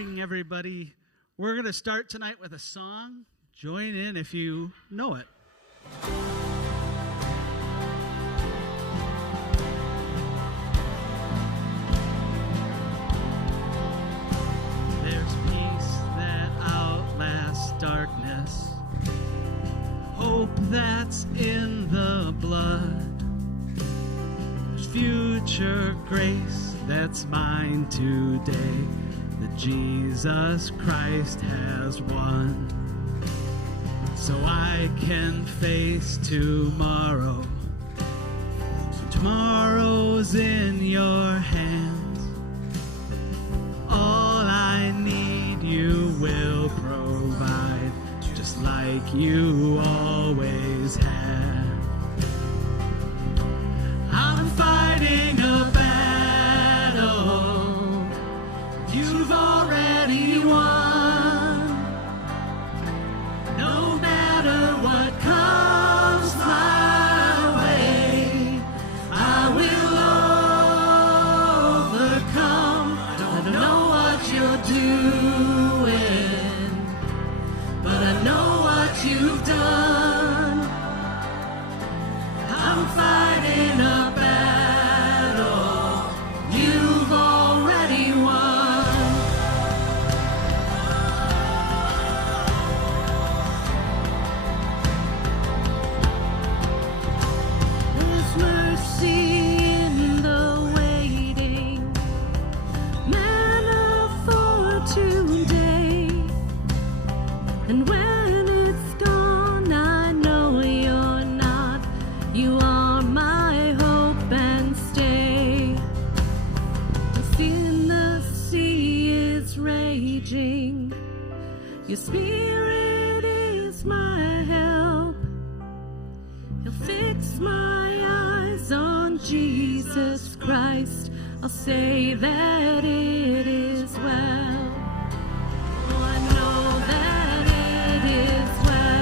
evening, everybody. We're going to start tonight with a song. Join in if you know it. There's peace that outlasts darkness, hope that's in the blood. There's future grace that's mine today, that Jesus Christ has won. So I can face tomorrow. Tomorrow's in your hands. All I need you will provide, just like you always have. I'm fighting a battle you've already won. No matter what comes my way, I will overcome. I don't know what you're doing, but I know what you've done. I'm fighting a battle you've already won. There's mercy in the waiting, manna for today. And when it's gone, I know you're not. You are my hope and stay. And seeing the sea is raging, your spirit is my help. He'll fix my eyes on Jesus Christ. I'll say that it is well. Oh, I know that it is well.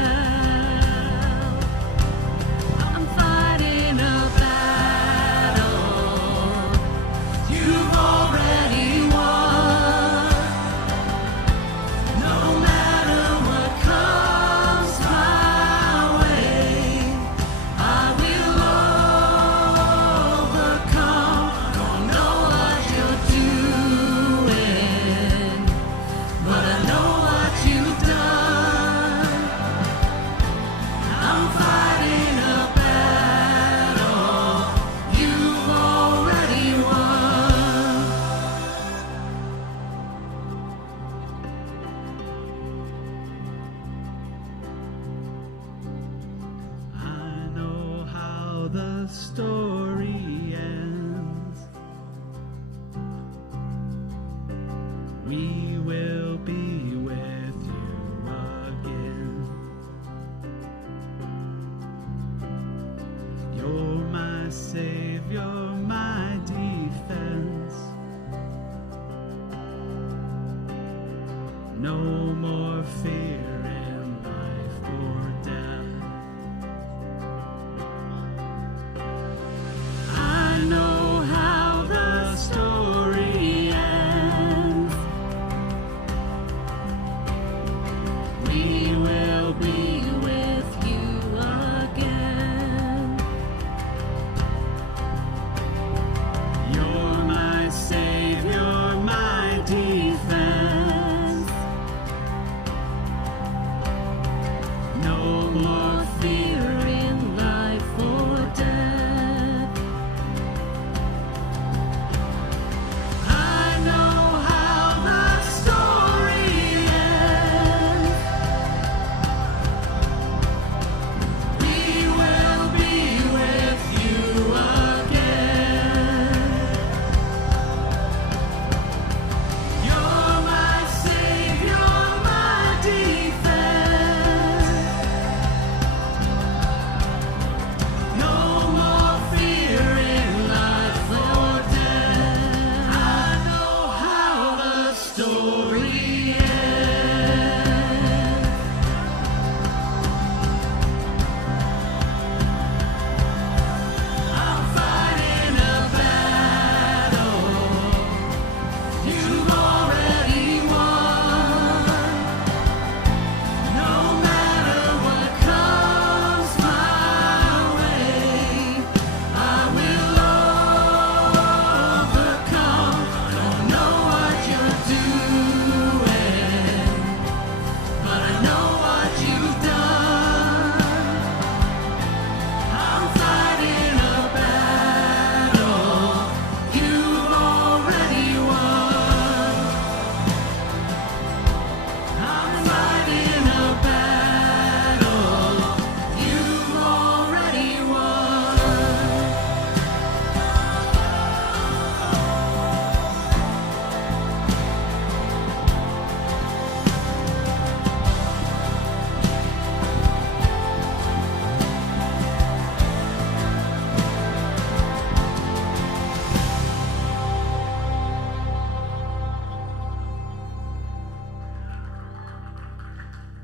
I'm fighting a battle you've already won. No matter what comes my way, I will overcome. Don't know what you're doing, but I know what you've done. I'm fighting a battle you've already won. I know how the story ends. We will be with you again. You're my savior, my defense. No more fear in life or death. I know how the story ends. We will be with you again. You're my savior, my defense.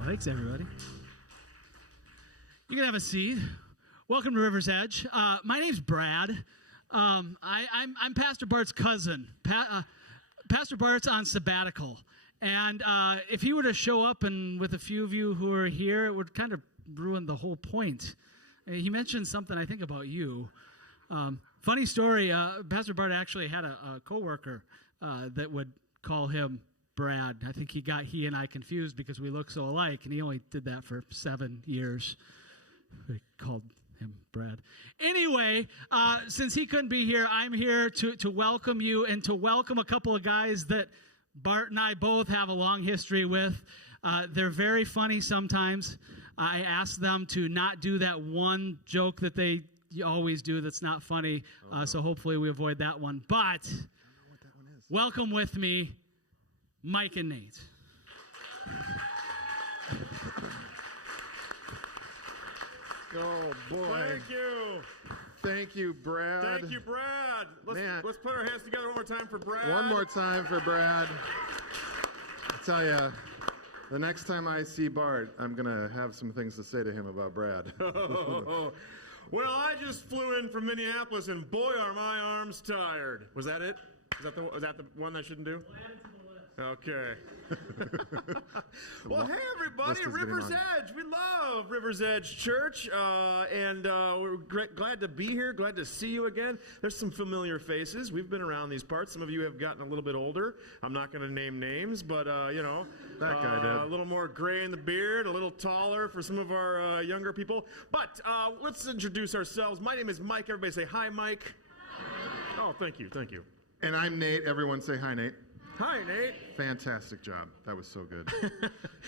Thanks, everybody. You can have a seat. Welcome to River's Edge. My name's Brad. I'm Pastor Bart's cousin. Pastor Bart's on sabbatical. And if he were to show up and with a few of you who are here, it would kind of ruin the whole point. He mentioned something, I think, about you. Funny story, Pastor Bart actually had a coworker that would call him Brad. I think he and I confused because we look so alike, and he only did that for 7 years. They called him Brad. Anyway, since he couldn't be here, I'm here to welcome you and to welcome a couple of guys that Bart and I both have a long history with. They're very funny sometimes. I asked them to not do that one joke that they always do that's not funny, so hopefully we avoid that one. But I don't know what that one is. Welcome with me, Mike and Nate. Oh, boy. Thank you, Brad. Thank you, Brad. Let's put our hands together one more time for Brad. One more time for Brad. I tell you, the next time I see Bart, I'm going to have some things to say to him about Brad. Well, I just flew in from Minneapolis, and boy, are my arms tired. Was that it? Was that the one I shouldn't do? Okay. Well, hey, everybody, River's Edge. We love River's Edge Church, and we're glad to be here, glad to see you again. There's some familiar faces. We've been around these parts. Some of you have gotten a little bit older. I'm not going to name names, but, that guy did. A little more gray in the beard, a little taller for some of our younger people. But let's introduce ourselves. My name is Mike. Everybody say hi, Mike. Hi. Oh, thank you. And I'm Nate. Everyone say hi, Nate. Hi, Nate. Fantastic job. That was so good.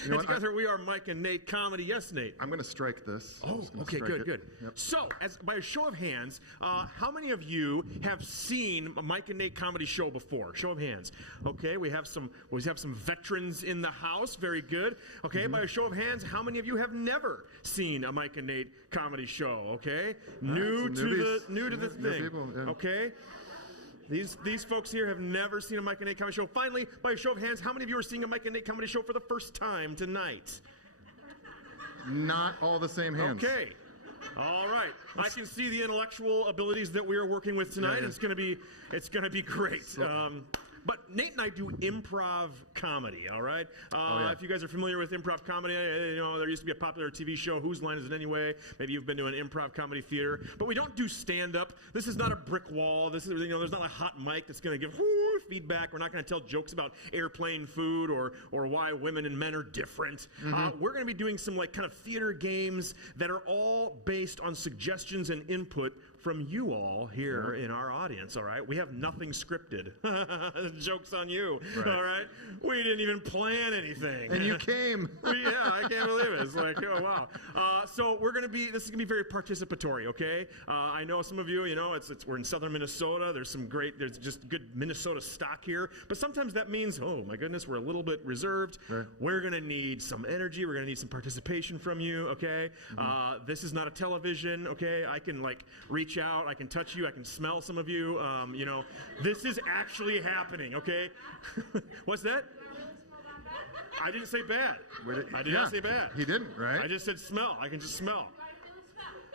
And together we are Mike and Nate Comedy. Yes, Nate? I'm going to strike this. Oh, okay, good. Yep. So, by a show of hands, how many of you have seen a Mike and Nate Comedy show before? Show of hands. Okay, we have some veterans in the house. Very good. Okay, by a show of hands, how many of you have never seen a Mike and Nate Comedy show? Okay, new to the thing. People, yeah. Okay. These folks here have never seen a Mike and Nate comedy show. Finally, by a show of hands, how many of you are seeing a Mike and Nate comedy show for the first time tonight? Not all the same hands. Okay. All right. I can see the intellectual abilities that we are working with tonight. Yeah. It's gonna be great. But Nate and I do improv comedy, all right? If you guys are familiar with improv comedy, there used to be a popular TV show, Whose Line Is It Anyway? Maybe you've been to an improv comedy theater. But we don't do stand-up. This is not a brick wall. This is, there's not a hot mic that's going to give feedback. We're not going to tell jokes about airplane food or why women and men are different. We're going to be doing some kind of theater games that are all based on suggestions and input from you all here in our audience, all right? We have nothing scripted. Joke's on you, right. All right? We didn't even plan anything. And you came. I can't believe it. It's like, oh, wow. So this is going to be very participatory, okay? I know some of you, we're in southern Minnesota. There's just good Minnesota stock here. But sometimes that means, oh, my goodness, we're a little bit reserved. Right. We're going to need some energy. We're going to need some participation from you, okay? This is not a television, okay? I can, reach out. I can touch you. I can smell some of you. This is actually happening, okay? What's that? I didn't say bad. I did not say bad. He didn't, right? I just said smell. I can just smell.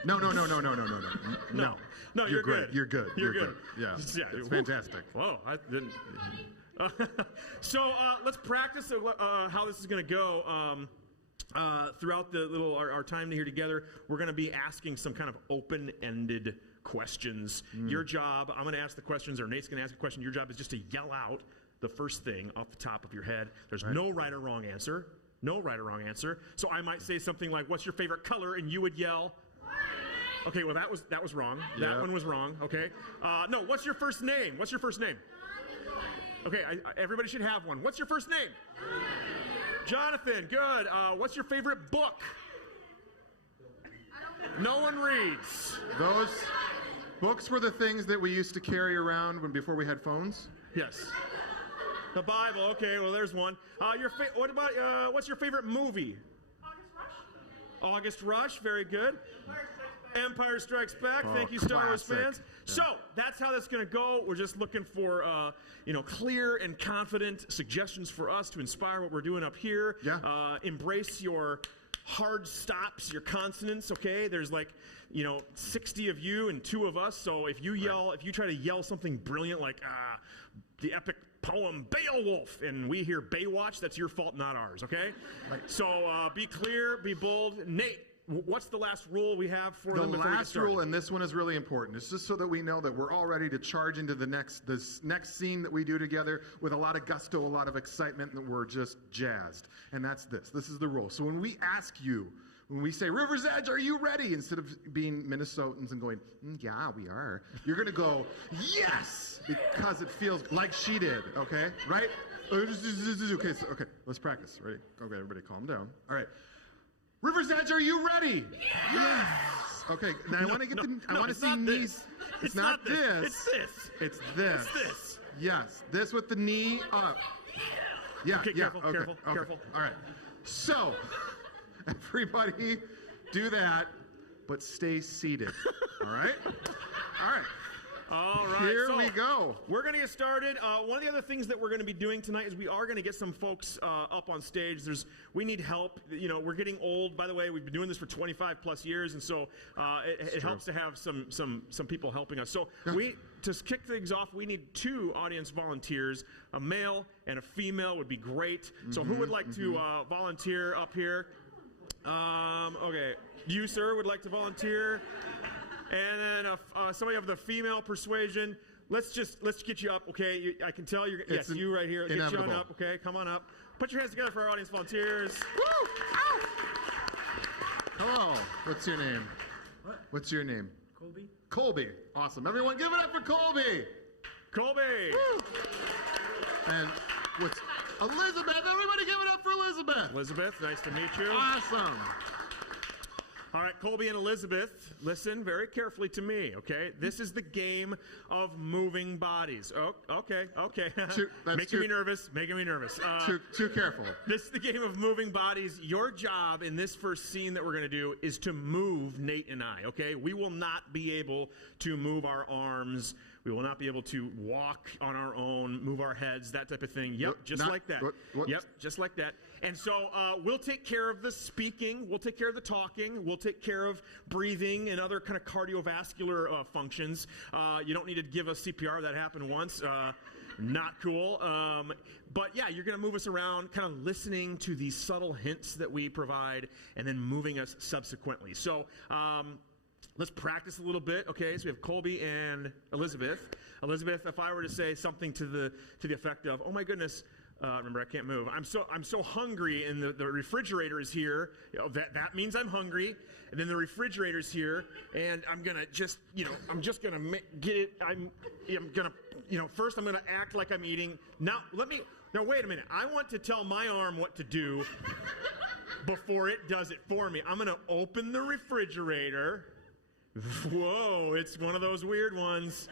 No. No, you're good. You're good. You're good. Yeah, it's fantastic. Whoa, I didn't. So let's practice how this is going to go. Throughout our time here together, we're going to be asking some kind of open-ended questions. Your job, I'm going to ask the questions, or Nate's going to ask a question. Your job is just to yell out the first thing off the top of your head. There's no right or wrong answer. No right or wrong answer. So I might say something like, "What's your favorite color?" and you would yell. Okay, well that was wrong. Yeah. That one was wrong. Okay. No. What's your first name? What's your first name? Okay. Everybody should have one. What's your first name? Jonathan, good. What's your favorite book? No one reads. Those books were the things that we used to carry around before we had phones? Yes. The Bible. Okay, well, there's one. What about, what's your favorite movie? August Rush. Very good. Empire Strikes Back. Thank you, Star Wars fans. Yeah. So that's how that's going to go. We're just looking for clear and confident suggestions for us to inspire what we're doing up here. Yeah. Embrace your hard stops, your consonants. Okay, there's 60 of you and 2 of us. So if you try to yell something brilliant like the epic poem Beowulf, and we hear Baywatch, that's your fault, not ours, okay? So be clear, be bold. Nate, what's the last rule we have for them before we get The last started? rule, and this one is really important, it's just so that we know that we're all ready to charge into this next scene that we do together with a lot of gusto, a lot of excitement, and we're just jazzed. And that's this. This is the rule. So when we ask you, when we say, River's Edge, are you ready? Instead of being Minnesotans and going, yeah, we are. You're going to go, yes, because it feels like she did, okay? Right? Okay, let's practice. Ready? Okay, everybody calm down. All right. River's Edge, are you ready? Yes. Okay, now I want to get I want to see knees. It's not this. It's this. It's this. It's this. Yes, this with the knee up. Yeah, Okay, yeah. careful, Okay, careful, okay. careful. All right. So, everybody do that, but stay seated. All right? All right. All right. Here so we go. We're going to get started. One of the other things that we're going to be doing tonight is we are going to get some folks up on stage. We need help. We're getting old. By the way, we've been doing this for 25 plus years, and so it helps to have some people helping us. So to kick things off, we need 2 audience volunteers. A male and a female would be great. So who would like to volunteer up here? Okay, you, sir, would like to volunteer. And then somebody of the female persuasion. Let's get you up, okay? I can tell you're. Yes, you right here. Get you on up, okay? Come on up. Put your hands together for our audience volunteers. Woo! Hello. What's your name? What? What's your name? Colby? Colby. Awesome. Everyone, give it up for Colby. Colby. Woo! And what's Elizabeth? Everybody, give it up for Elizabeth. Elizabeth, nice to meet you. Awesome. All right, Colby and Elizabeth, listen very carefully to me, okay? This is the game of moving bodies. Oh, okay. Making me nervous. Too careful. This is the game of moving bodies. Your job in this first scene that we're going to do is to move Nate and I, okay? We will not be able to move our arms. We will not be able to walk on our own, move our heads, that type of thing. Yep, just like that. Yep, just like that. And so we'll take care of the speaking. We'll take care of the talking. We'll take care of breathing and other kind of cardiovascular functions. You don't need to give us CPR. That happened once. Not cool. But yeah, you're going to move us around, kind of listening to these subtle hints that we provide and then moving us subsequently. So let's practice a little bit. Okay, so we have Colby and Elizabeth. Elizabeth, if I were to say something to the effect of, "Oh my goodness, remember I can't move. I'm so hungry, and the refrigerator is here. That means I'm hungry, and then the refrigerator's here, and I'm gonna just get it. I'm gonna first I'm gonna act like I'm eating. Now wait a minute. I want to tell my arm what to do before it does it for me. I'm gonna open the refrigerator. Whoa, it's one of those weird ones.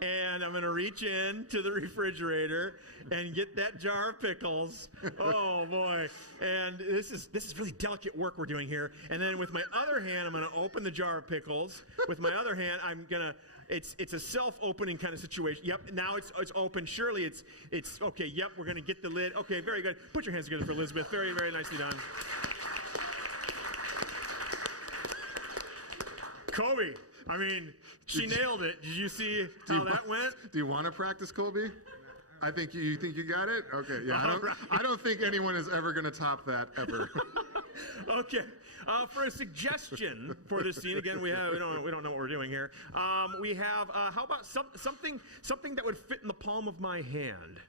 And I'm going to reach in to the refrigerator and get that jar of pickles. Oh, boy. And this is really delicate work we're doing here. And then with my other hand, I'm going to open the jar of pickles. With my other hand, I'm going to, it's a self-opening kind of situation. Yep, now it's open. Surely it's okay. Yep, we're going to get the lid. Okay, very good. Put your hands together for Elizabeth. Very, very nicely done. Kobe, I mean, she nailed it. Did you see how that went? Do you want to practice, Colby? I think you think you got it. Okay, yeah. I don't think anyone is ever going to top that ever. Okay. For a suggestion for this scene, again, we don't know what we're doing here. We have how about something that would fit in the palm of my hand.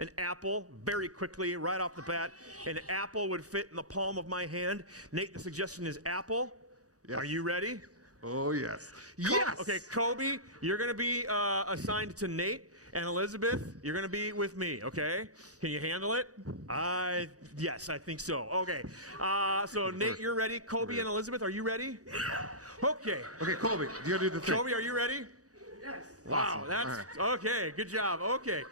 An apple, very quickly, right off the bat. An apple would fit in the palm of my hand. Nate, the suggestion is apple. Yes. Are you ready? Oh, yes. Yes! Okay, Kobe, you're going to be assigned to Nate, and Elizabeth, you're going to be with me, okay? Can you handle it? Yes, I think so. Okay. So, Nate, you're ready. Kobe and Elizabeth, are you ready? Okay. Okay, Colby, you got to do the thing. Kobe, are you ready? Yes. Wow, that's okay. Good job. Okay.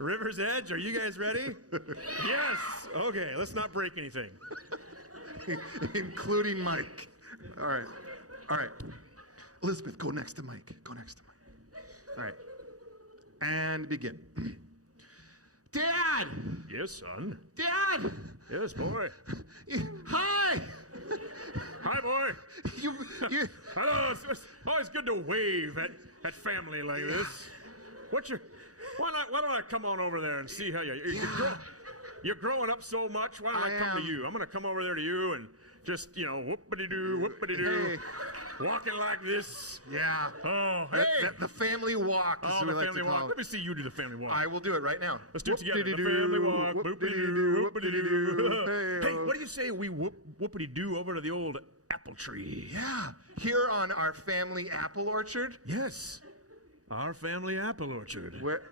River's Edge, are you guys ready? Yes. Okay, let's not break anything. Including Mike. All right. All right. Elizabeth, go next to Mike. Go next to Mike. All right. And begin. Dad! Yes, son. Dad! Yes, boy. Hi! Hi, boy. You, Hello. It's always good to wave at family like this. Why don't I come on over there and see how you're growing up so much. Why don't I come to you? I'm going to come over there to you and just, whoop-a-de-doo, whoop-a-de-doo. Hey. Walking like this. Yeah. Oh, hey. The family walk is Oh, what the we like family to call walk. it. Let me see you do the family walk. I will do it right now. Let's do it together. The family walk. Whoop-a-de-doo, whoop-a-de-doo. Hey, what do you say we whoop-a-de-doo over to the old apple tree? Yeah. Here on our family apple orchard. Yes. Our family apple orchard. Where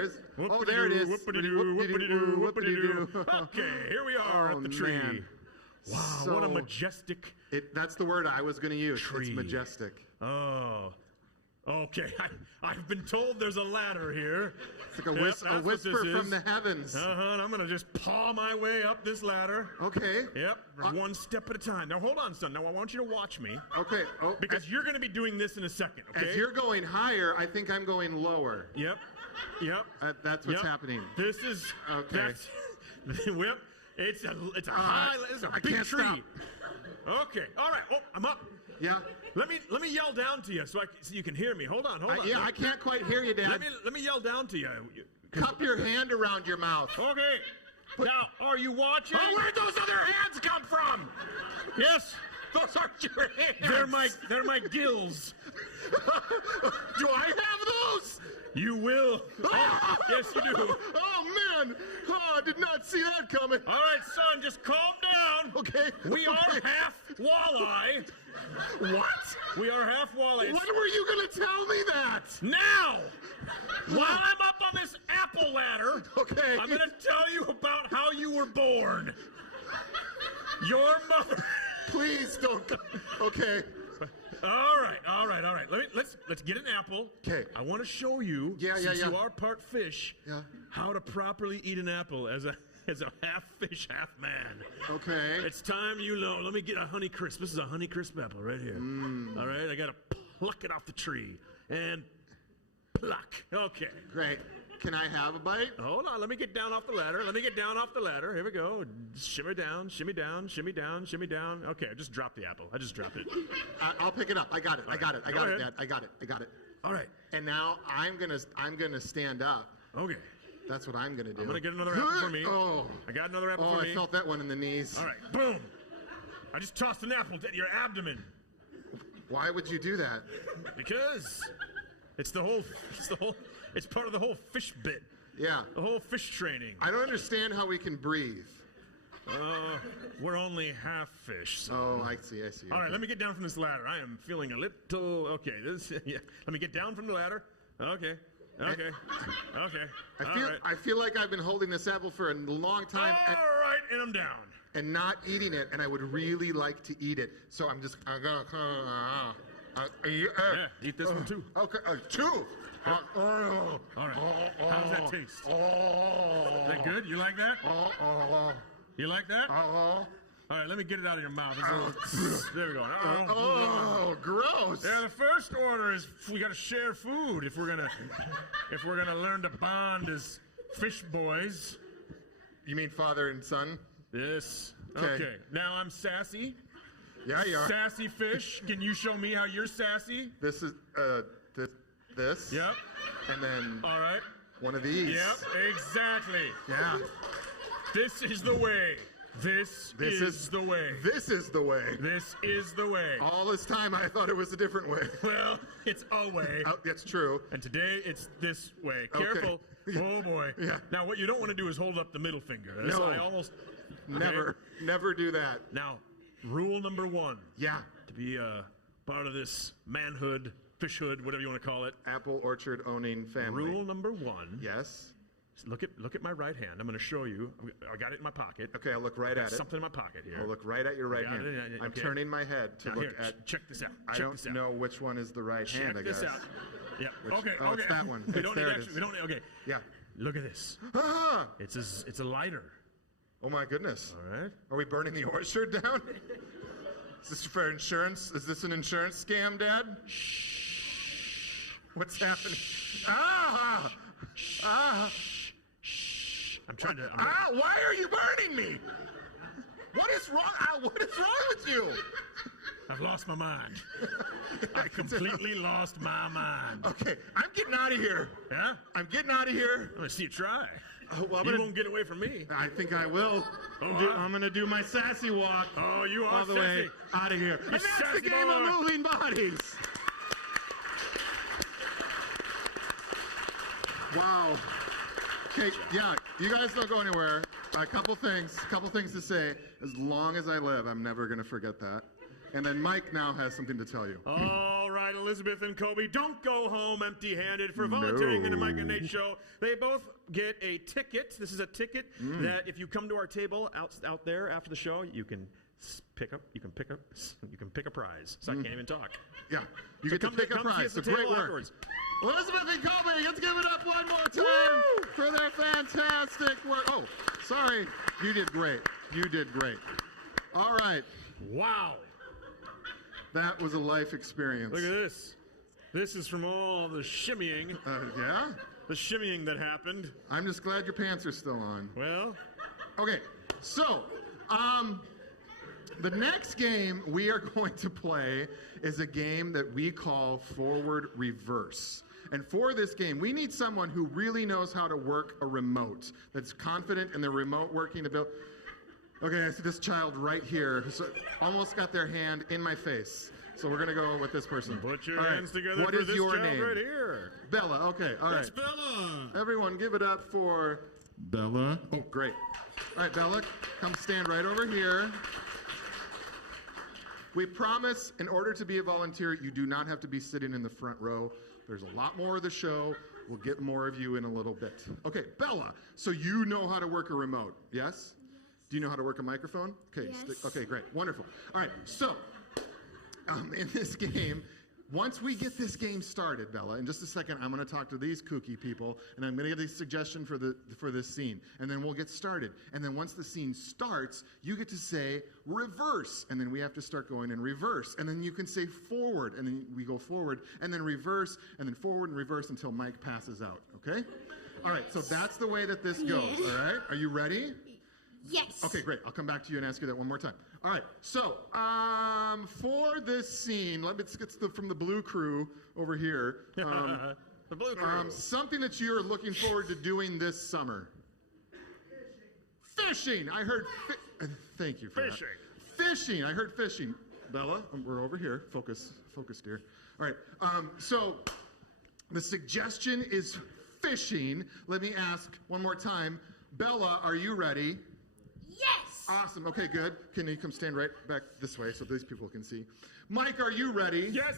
is? Oh, there it is. Whoop-a-de-doo, whoop-a-de-doo, whoop-a-de-doo. Okay, here we are at the tree. Man. Wow, So, what a majestic that's the word I was going to use. tree. It's majestic. Oh. Okay, I've been told there's a ladder here. It's like a whisper from the heavens. And I'm going to just paw my way up this ladder. Okay. Yep, one step at a time. Now, hold on, son. Now, I want you to watch me. Okay. Oh, Because you're going to be doing this in a second, okay? as you're going higher, I think I'm going lower. Yep. That's what's happening. This is... Okay. Whip. It's a big can't tree. stop. Okay. All right. Oh, I'm up. Yeah. Let me yell down to you so you can hear me. Hold on. Yeah, I can't quite hear you, Dad. Let me yell down to you. Cup your hand around your mouth. Okay. Now, are you watching? Oh, where'd those other hands come from? Yes. Those aren't your hands. They're my gills. Do I have those? You will. Oh, yes, you do. Oh, man. Oh, I did not see that coming. All right, son, just calm down. Okay. We are half walleye. What? We are half walleye. When were you going to tell me that? Now, while I'm up on this apple ladder, Okay. I'm going to tell you about how you were born. Your mother. Please don't. Okay. All right. Let's get an apple. 'Kay. I want to show you, since you are part fish, how to properly eat an apple as a half fish, half man. Okay. It's time you know. Let me get a Honey Crisp. This is a Honey Crisp apple right here. All right, I gotta pluck it off the tree and pluck. Okay. Great. Can I have a bite? Hold on. Let me get down off the ladder. Here we go. Shimmy down, shimmy down, shimmy down, shimmy down. Okay, I just dropped the apple. I just dropped it. I'll pick it up. I got it. I got it, Dad. I got it. All right. And now I'm gonna stand up. Okay. That's what I'm gonna do. I'm gonna get another apple for me. Oh. I got another apple for me. I felt that one in the knees. All right. Boom. I just tossed an apple at your abdomen. Why would you do that? Because it's part of the whole fish bit. Yeah. The whole fish training. I don't understand how we can breathe. We're only half fish. So. Oh, I see. All right, let me get down from this ladder. I am feeling a little... Okay, let me get down from the ladder. Okay. I feel like I've been holding this apple for a long time. All right, and I'm down. And not eating it, and I would really like to eat it. So I'm just... Eat this one too. Okay, two. All right. How does that taste? Is that good? You like that? You like that? All right, let me get it out of your mouth. There we go. Oh, gross. Yeah, the first order is we got to share food if we're gonna learn to bond as fish boys. You mean father and son? Yes. Okay. Now I'm sassy. Yeah, you are. Sassy fish. Can you show me how you're sassy? This is this. Yep. And then all right. One of these. Yep. Exactly. Yeah. This is the way. This is the way. This is the way. This is the way. All this time I thought it was a different way. Well, it's a way. That's true. And today it's this way. Careful. Okay. Oh boy. Yeah. Now what you don't want to do is hold up the middle finger. No. I almost never do that. Now, rule number 1. Yeah. To be a part of this manhood, fishhood, whatever you want to call it. Apple orchard owning family. Rule number 1. Yes. Look at my right hand. I'm going to show you. I got it in my pocket. Okay, I'll look right at it. Something in my pocket here. I'll look right at your right hand. I'm turning my head to look at. Check this out. I don't know which one is the right hand. I guess. Check this out. Yeah. Okay. Oh, it's that one. We don't need actually. We don't need. Okay. Yeah. Look at this. Ah! It's a lighter. Oh my goodness. All right. Are we burning the orchard down? Is this for insurance? Is this an insurance scam, Dad? What's happening? I'm trying to. Why are you burning me? What is wrong? What is wrong with you? I've lost my mind. I completely lost my mind. Okay, I'm getting out of here. Yeah? I'm getting out of here. I'm gonna see you try. Well, You won't get away from me. I think I will. I'm going to do my sassy walk. Oh, you are all the way sassy. out of here. And that's the sassy game boy. of moving bodies. Wow. Okay, yeah, you guys don't go anywhere. A couple things to say. As long as I live, I'm never going to forget that. And then Mike now has something to tell you. All right, Elizabeth and Kobe, don't go home empty-handed for volunteering in the Mike and Nate show. They both get a ticket. This is a ticket that if you come to our table out there after the show, you can pick a prize. So I can't even talk. Yeah, you get to pick a prize. So great work. Afterwards. Elizabeth and Kobe, let's give it up one more time for their fantastic work. Oh, sorry. You did great. You did great. All right. Wow. That was a life experience. Look at this. This is from all the shimmying. Yeah? The shimmying that happened. I'm just glad your pants are still on. Well. Okay, so the next game we are going to play is a game that we call Forward Reverse. And for this game, we need someone who really knows how to work a remote, that's confident in the remote working ability. Okay, I see this child right here who's almost got their hand in my face. So we're going to go with this person. Put your all right. hands together what for is this your child name? right here. Bella, okay, all right. That's Bella. Everyone give it up for Bella. Oh, great. All right, Bella, come stand right over here. We promise, in order to be a volunteer, you do not have to be sitting in the front row. There's a lot more of the show. We'll get more of you in a little bit. Okay, Bella, so you know how to work a remote, yes? Do you know how to work a microphone? Okay, yes. Okay, great, wonderful. All right, so in this game, once we get this game started, Bella, in just a second, I'm going to talk to these kooky people, and I'm going to get a suggestion for this scene, and then we'll get started. And then once the scene starts, you get to say reverse, and then we have to start going in reverse. And then you can say forward, and then we go forward, and then reverse, and then forward and reverse until Mike passes out, okay? All right, so that's the way that this goes, all right? Are you ready? Yes. Okay, great. I'll come back to you and ask you that one more time. All right, so for this scene, let's get from the blue crew over here. The blue crew. Something that you're looking forward to doing this summer. Fishing. I heard. Thank you for Fishing. that. Fishing. I heard fishing. Bella, we're over here. Focus, dear. All right. So the suggestion is fishing. Let me ask one more time. Bella, are you ready? Yes. Awesome. Okay, good. Can you come stand right back this way so these people can see? Mike, are you ready? Yes.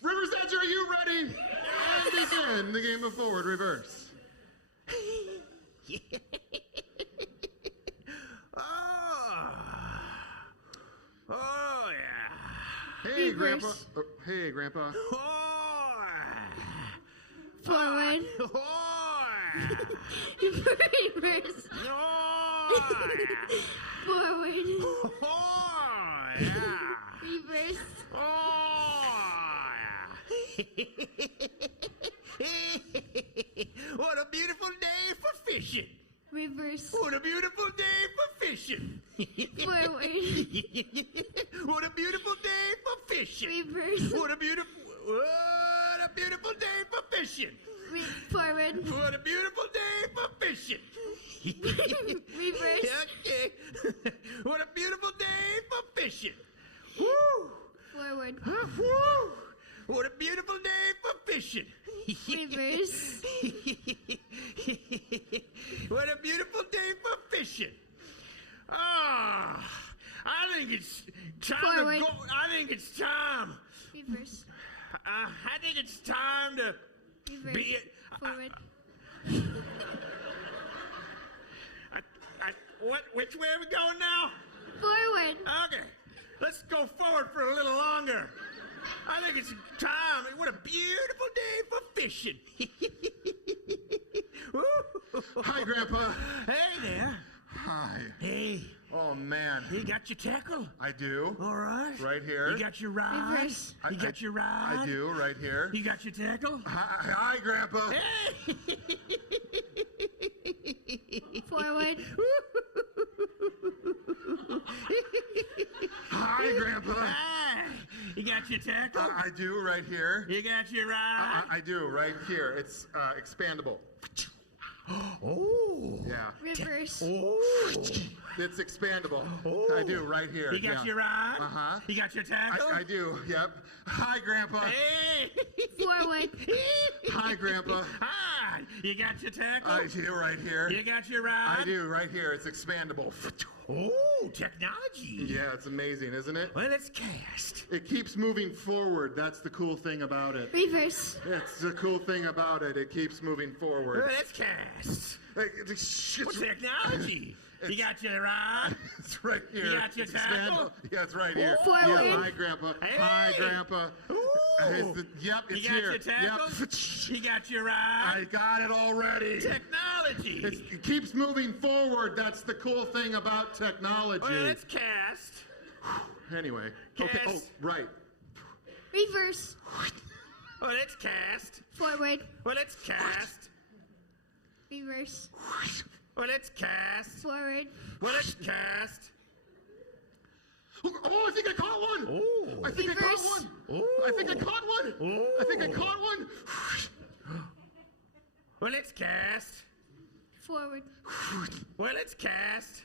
River's Edge, are you ready? Yes. And begin the game of forward reverse. Oh, yeah. Hey, Reverse. Grandpa. Oh, hey, Grandpa. Oh. Forward. Oh. Reverse. Oh. Forward. Oh, yeah. Reverse. Oh, yeah. What a beautiful day for fishing. Reverse. What a beautiful day for fishing. Forward. What a beautiful day for fishing. Reverse. What a beautiful day for fishing. Forward. What a beautiful day for fishing. Reverse. Okay. What a beautiful day for fishing. Woo. Forward. Woo. What a beautiful day for fishing. Reverse. What a beautiful day for fishing. Ah, I think it's time Forward. to go. I think it's time. Reverse. I think it's time to Reverse. be. Forward. Which way are we going now? Forward. Okay, let's go forward for a little longer. I think it's time. What a beautiful day for fishing. Hi, Grandpa. Hey there. Hi. Hey. Oh, Oh, man. You got your tackle. I do. All right. Right here. You got your ride. Reverse. You got your ride. I do, right here. You got your tackle. Hi, Grandpa. Forward. Hi, Grandpa. Ah, you got your tackle. I do, right here. You got your ride. I do, right here. It's expandable. Oh. Yeah. Reverse. Oh. It's expandable. Oh. I do, right here. You got yeah. your ride. Uh-huh. You got your tackle. I do, yep. Hi, Grandpa. Hey. Forward. Hi, Grandpa. Hi. You got your tackle. I do, right here. You got your ride. I do, right here. It's expandable. Oh, technology. Yeah, it's amazing, isn't it? Well, it's cast. It keeps moving forward. That's the cool thing about it. Reverse. That's the cool thing about it. It keeps moving forward. Well, it's cast. It's What's technology? You got your ride. It's right here. You got your It's tackle? Yeah, it's right here. Forward. Yeah, hi, Grandpa. Hey. Hi, Grandpa. Ooh. Yep, it's You got here. your tackle? Yep. You got your ride. I got it already. Technology. It keeps moving forward. That's the cool thing about technology. Well, it's cast. Anyway. Okay. Oh, Cast. right. Reverse. Well, it's cast. Forward. Well, it's cast. Reverse. Well, it's cast. Forward. Well, it's cast. Oh, I think I caught one. Oh. I think I Reverse. caught one. Oh. I think I caught one. Oh. I think I caught one. Well, it's cast. Forward. Well, it's cast.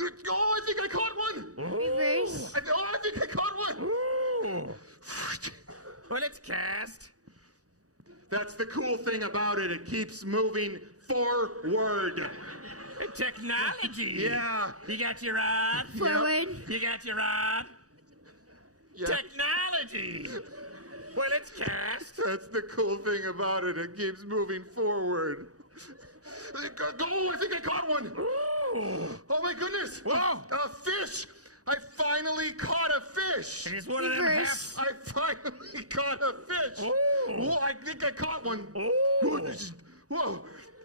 Oh, I think I caught one. Reverse. I think I caught one. Ooh. Well, it's cast. That's the cool thing about it. It keeps moving forward. Technology. Yeah. You got your rod. Forward. You got your rod. Yeah. Technology. Well, it's cast. That's the cool thing about it. It keeps moving forward. Oh, I think I caught one. Ooh. Oh my goodness. Whoa. A fish. I finally caught a fish. It's one of them Reverse. half. I finally caught a fish. Ooh. Whoa, I think I caught one. Ooh. Whoa.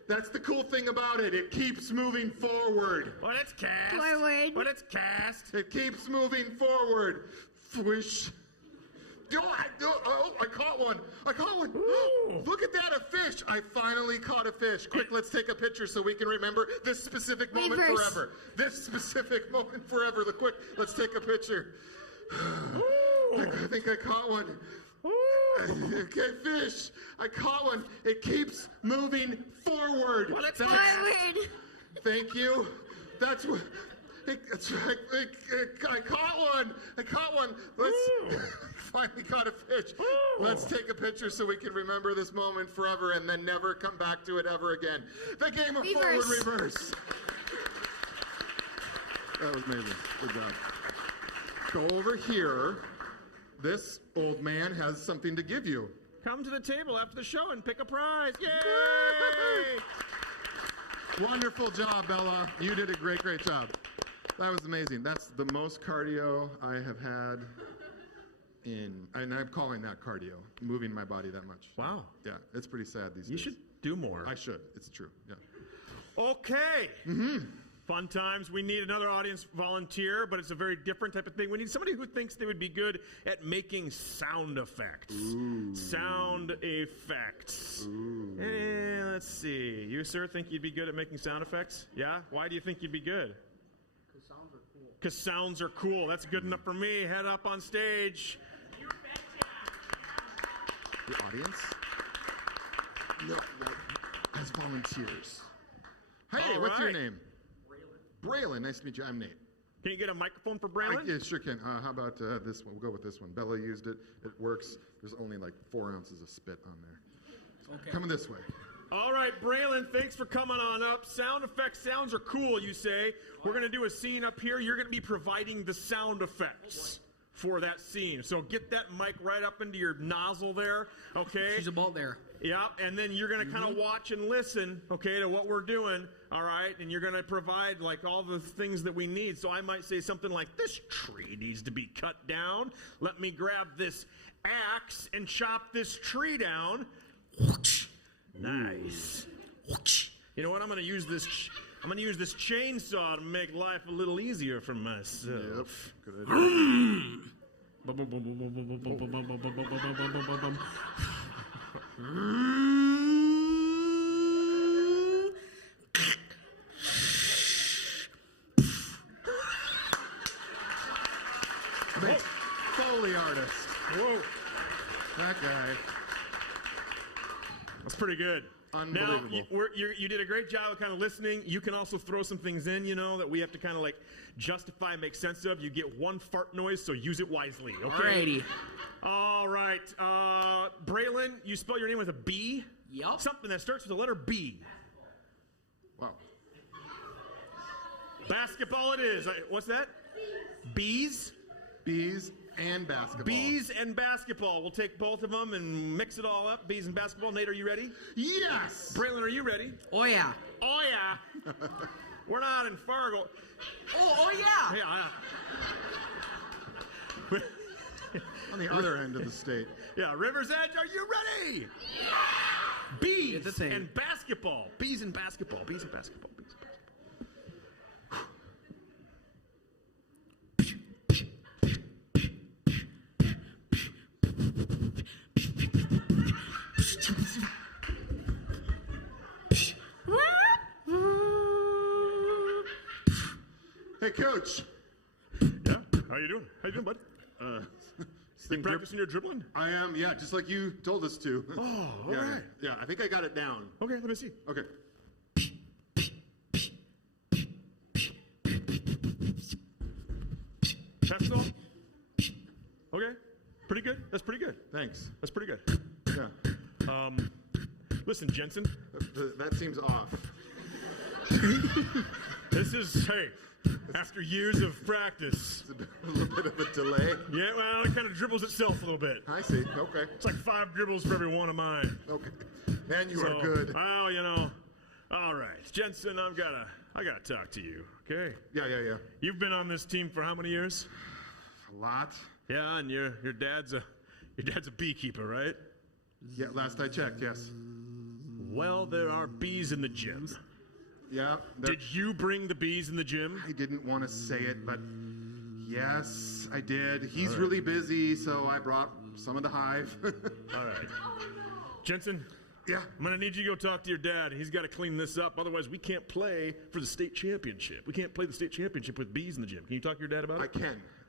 That's the cool thing about it. It keeps moving forward. Well, it's cast. Forward. Well, it's cast. It keeps moving forward. Swish. Oh, I caught one. I caught one. Ooh. Look at that, a fish. I finally caught a fish. Quick, let's take a picture so we can remember this specific moment Reverse. forever. This specific moment forever. Quick, let's take a picture. Ooh. I think I caught one. Ooh. Okay, fish. I caught one. It keeps moving forward. Well, it's Forward. Thank you. That's what. I caught one. I caught one. Let's finally caught a fish. Ooh. Let's take a picture so we can remember this moment forever and then never come back to it ever again. The game of forward Reverse. reverse. That was amazing. Good job. Go over here. This old man has something to give you. Come to the table after the show and pick a prize. Yay! Wonderful job, Bella. You did a great, great job. That was amazing. That's the most cardio I have had and I'm calling that cardio, moving my body that much. Wow. Yeah, it's pretty sad these days. You should do more. I should. It's true. Yeah. Okay. Fun times. We need another audience volunteer, but it's a very different type of thing. We need somebody who thinks they would be good at making sound effects. Ooh. Sound effects. Ooh. Let's see. You, sir, think you'd be good at making sound effects? Yeah? Why do you think you'd be good? Because sounds are cool. Because sounds are cool. That's good enough for me. Head up on stage. The audience? No, as volunteers. Hey, All what's your right. name? Braylon. Nice to meet you. I'm Nate. Can you get a microphone for Braylon? Yeah, sure can. How about this one? We'll go with this one. Bella used it. It works. There's only like 4 ounces of spit on there. Okay. Coming this way. All right, Braylon, thanks for coming on up. Sound effects, sounds are cool, you say. We're going to do a scene up here. You're going to be providing the sound effects for that scene. So get that mic right up into your nozzle there, okay? She's about there. Yeah, and then you're going to kind of watch and listen, okay, to what we're doing, all right? And you're going to provide, like, all the things that we need. So I might say something like, this tree needs to be cut down. Let me grab this axe and chop this tree down. Nice. You know what? I'm going to use this I'm going to use this chainsaw to make life a little easier for myself. Yep. Good idea. Big Foley artist. Whoa. That guy. That's pretty good. Unbelievable. Now, you did a great job of kind of listening. You can also throw some things in, that we have to kind of like justify and make sense of. You get one fart noise, so use it wisely, okay? Alrighty. All right. Braylon, you spell your name with a B? Yup. Something that starts with the letter B. Wow. Basketball it is. What's that? Bees? Bees and basketball. Bees and basketball. We'll take both of them and mix it all up. Bees and basketball. Nate, are you ready? Yes. Braylon, are you ready? Oh, yeah. Oh, yeah. We're not in Fargo. Oh, yeah. Yeah, On the other end of the state. yeah. River's Edge, are you ready? Bees It's the same. and basketball. Bees and basketball. Bees and basketball. Bees and basketball. Hey, Coach. Yeah? How you doing? How you doing, bud? Been practicing your dribbling? I am, yeah, just like you told us to. Oh, all yeah, right. yeah, I think I got it down. Okay, let me see. Okay. Pass it on. Okay. Pretty good. That's pretty good. Thanks. That's pretty good. Yeah. Listen, Jensen. That seems off. This is, hey, after years of practice. It's a little bit of a delay. Yeah, well, it kind of dribbles itself a little bit. I see. Okay. It's like 5 dribbles for every one of mine. Okay. Man, you are good. Well, all right. Jensen, I gotta talk to you, okay? Yeah. You've been on this team for how many years? A lot. Yeah, and your dad's a beekeeper, right? Yeah, last I checked, yes. Well, there are bees in the gym. Yeah. Did you bring the bees in the gym? I didn't want to say it, but yes, I did. He's really busy, so I brought some of the hive. All right. Jensen, Yeah. I'm going to need you to go talk to your dad. He's got to clean this up. Otherwise, we can't play for the state championship. We can't play the state championship with bees in the gym. Can you talk to your dad about it?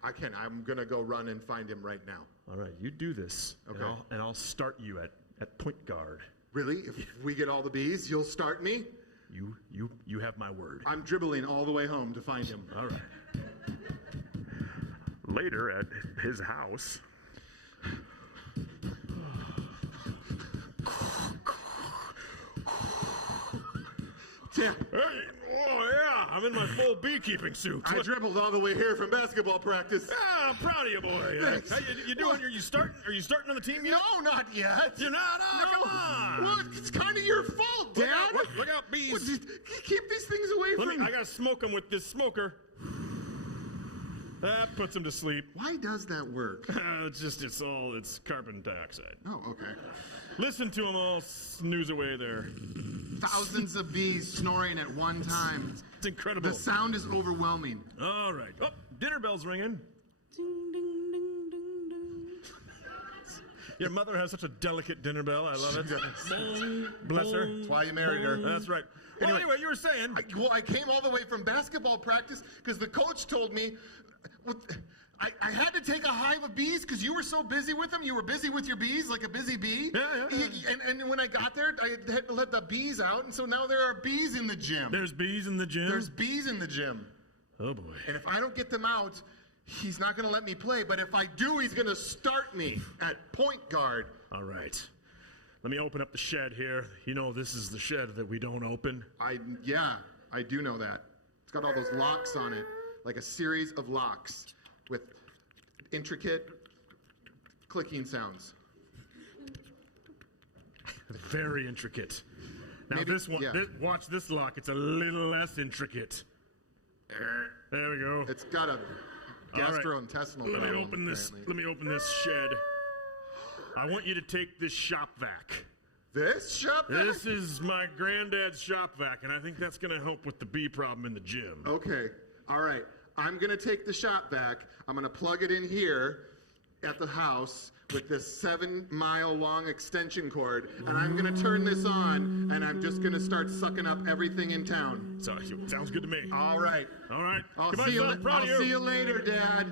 I can. I'm going to go run and find him right now. All right, you do this. Okay. And I'll start you at point guard. Really? If we get all the bees, you'll start me? You have my word. I'm dribbling all the way home to find him. All right. Later at his house. Yeah. Hey, oh yeah, I'm in my full beekeeping suit. I dribbled all the way here from basketball practice. I'm proud of you, boy. Thanks. How you doing? Are you starting on the team yet? No, not yet. You're not? Oh, come on. Well, it's kind of your fault, Dad. Look out, bees. Well, just keep these things away from me. I gotta smoke them with this smoker. That puts him to sleep. Why does that work? It's carbon dioxide. Oh, okay. Listen to them all snooze away there. Thousands of bees snoring at one time. It's incredible. The sound is overwhelming. All right. Oh, dinner bell's ringing. Ding, ding, ding, ding, ding. Your mother has such a delicate dinner bell. I love it. Bless her. That's why you married her. That's right. Well, anyway, you were saying. I came all the way from basketball practice because the coach told me I had to take a hive of bees because you were so busy with them. You were busy with your bees, like a busy bee. Yeah. And when I got there, I had to let the bees out, and so now there are bees in the gym. There's bees in the gym? There's bees in the gym. Oh, boy. And if I don't get them out, he's not going to let me play. But if I do, he's going to start me at point guard. All right. Let me open up the shed here. You know this is the shed that we don't open. I do know that. It's got all those locks on it, like a series of locks with intricate clicking sounds. Very intricate. Now Maybe, this one, yeah. watch this lock. It's a little less intricate. There we go. It's got a gastrointestinal Let problem. me open this. apparently. Let me open this shed. I want you to take this shop vac. This shop vac? This is my granddad's shop vac, and I think that's going to help with the bee problem in the gym. Okay. All right. I'm going to take the shop vac. I'm going to plug it in here at the house with this 7-mile long extension cord, and I'm going to turn this on, and I'm just going to start sucking up everything in town. So, sounds good to me. All right. All right. I'll Goodbye, see you. son. Proud of See you later, Dad.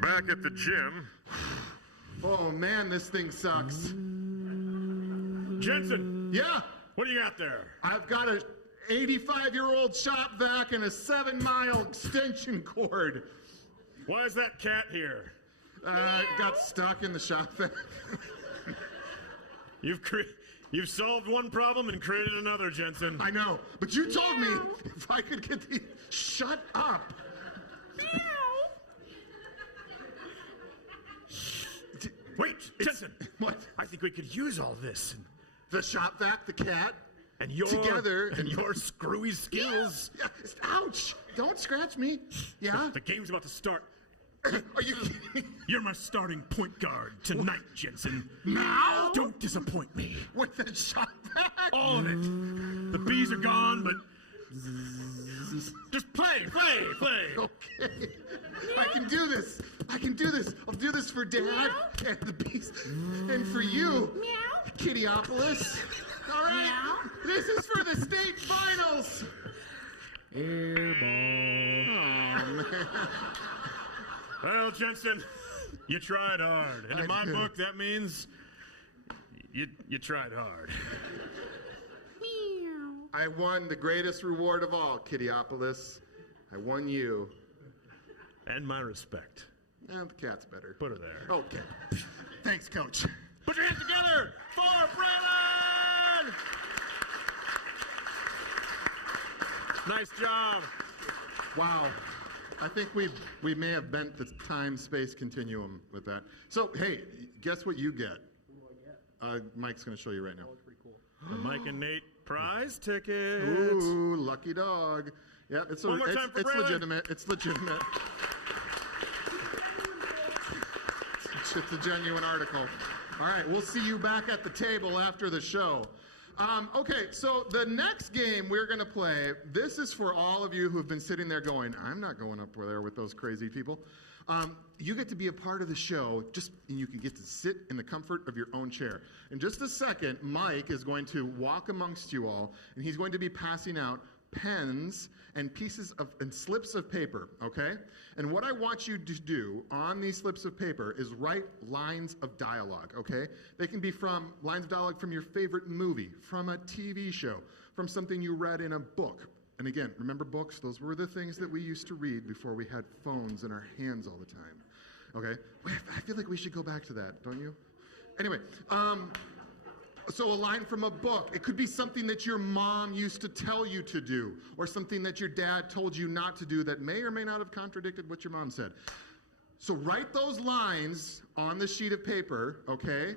Back at the gym. Oh man, this thing sucks. Jensen. Yeah, What do you got there? I've got a 85-year-old shop vac and a 7-mile extension cord. Why is that cat here? It got stuck in the shop vac. You've solved one problem and created another, Jensen. I know, but you told me if I could get the... Shut up. Wait, Jensen. What? I think we could use all this. The shop vac, the cat, And your together. and your screwy skills. Yeah. Ouch. Don't scratch me. Yeah? The game's about to start. Are you kidding me? You're my starting point guard tonight, Jensen. Now? Don't disappoint me. With the shop vac? All of it. The bees are gone, but just play. Okay. I can do this. I'll do this for Dad and the beast and for you, Kittyopolis. All right. This is for the state finals. Airball. Oh, man. Well, Jensen, you tried hard. And in my book, that means you tried hard. I won the greatest reward of all, Kittyopolis. I won you. And my respect. And the cat's better. Put her there. Okay. Thanks, Coach. Put your hands together for Brennan! Nice job. Wow. I think we may have bent the time-space continuum with that. So, hey, guess what you get? What do I get? Mike's going to show you right now. Oh, it's pretty cool. The Mike and Nate prize tickets. Ooh, lucky dog. Yeah, it's One more time for Bradley. legitimate. It's legitimate. It's a genuine article. All right, we'll see you back at the table after the show. Okay, so the next game we're going to play, this is for all of you who've been sitting there going, I'm not going up there with those crazy people. You get to be a part of the show, and you can get to sit in the comfort of your own chair. In just a second, Mike is going to walk amongst you all, and he's going to be passing out pens and and slips of paper, okay? And what I want you to do on these slips of paper is write lines of dialogue, okay? They can be from lines of dialogue from your favorite movie, from a TV show, from something you read in a book. And again, remember books? Those were the things that we used to read before we had phones in our hands all the time, okay? I feel like we should go back to that, don't you? Anyway, so a line from a book. It could be something that your mom used to tell you to do, or something that your dad told you not to do that may or may not have contradicted what your mom said. So write those lines on the sheet of paper, okay,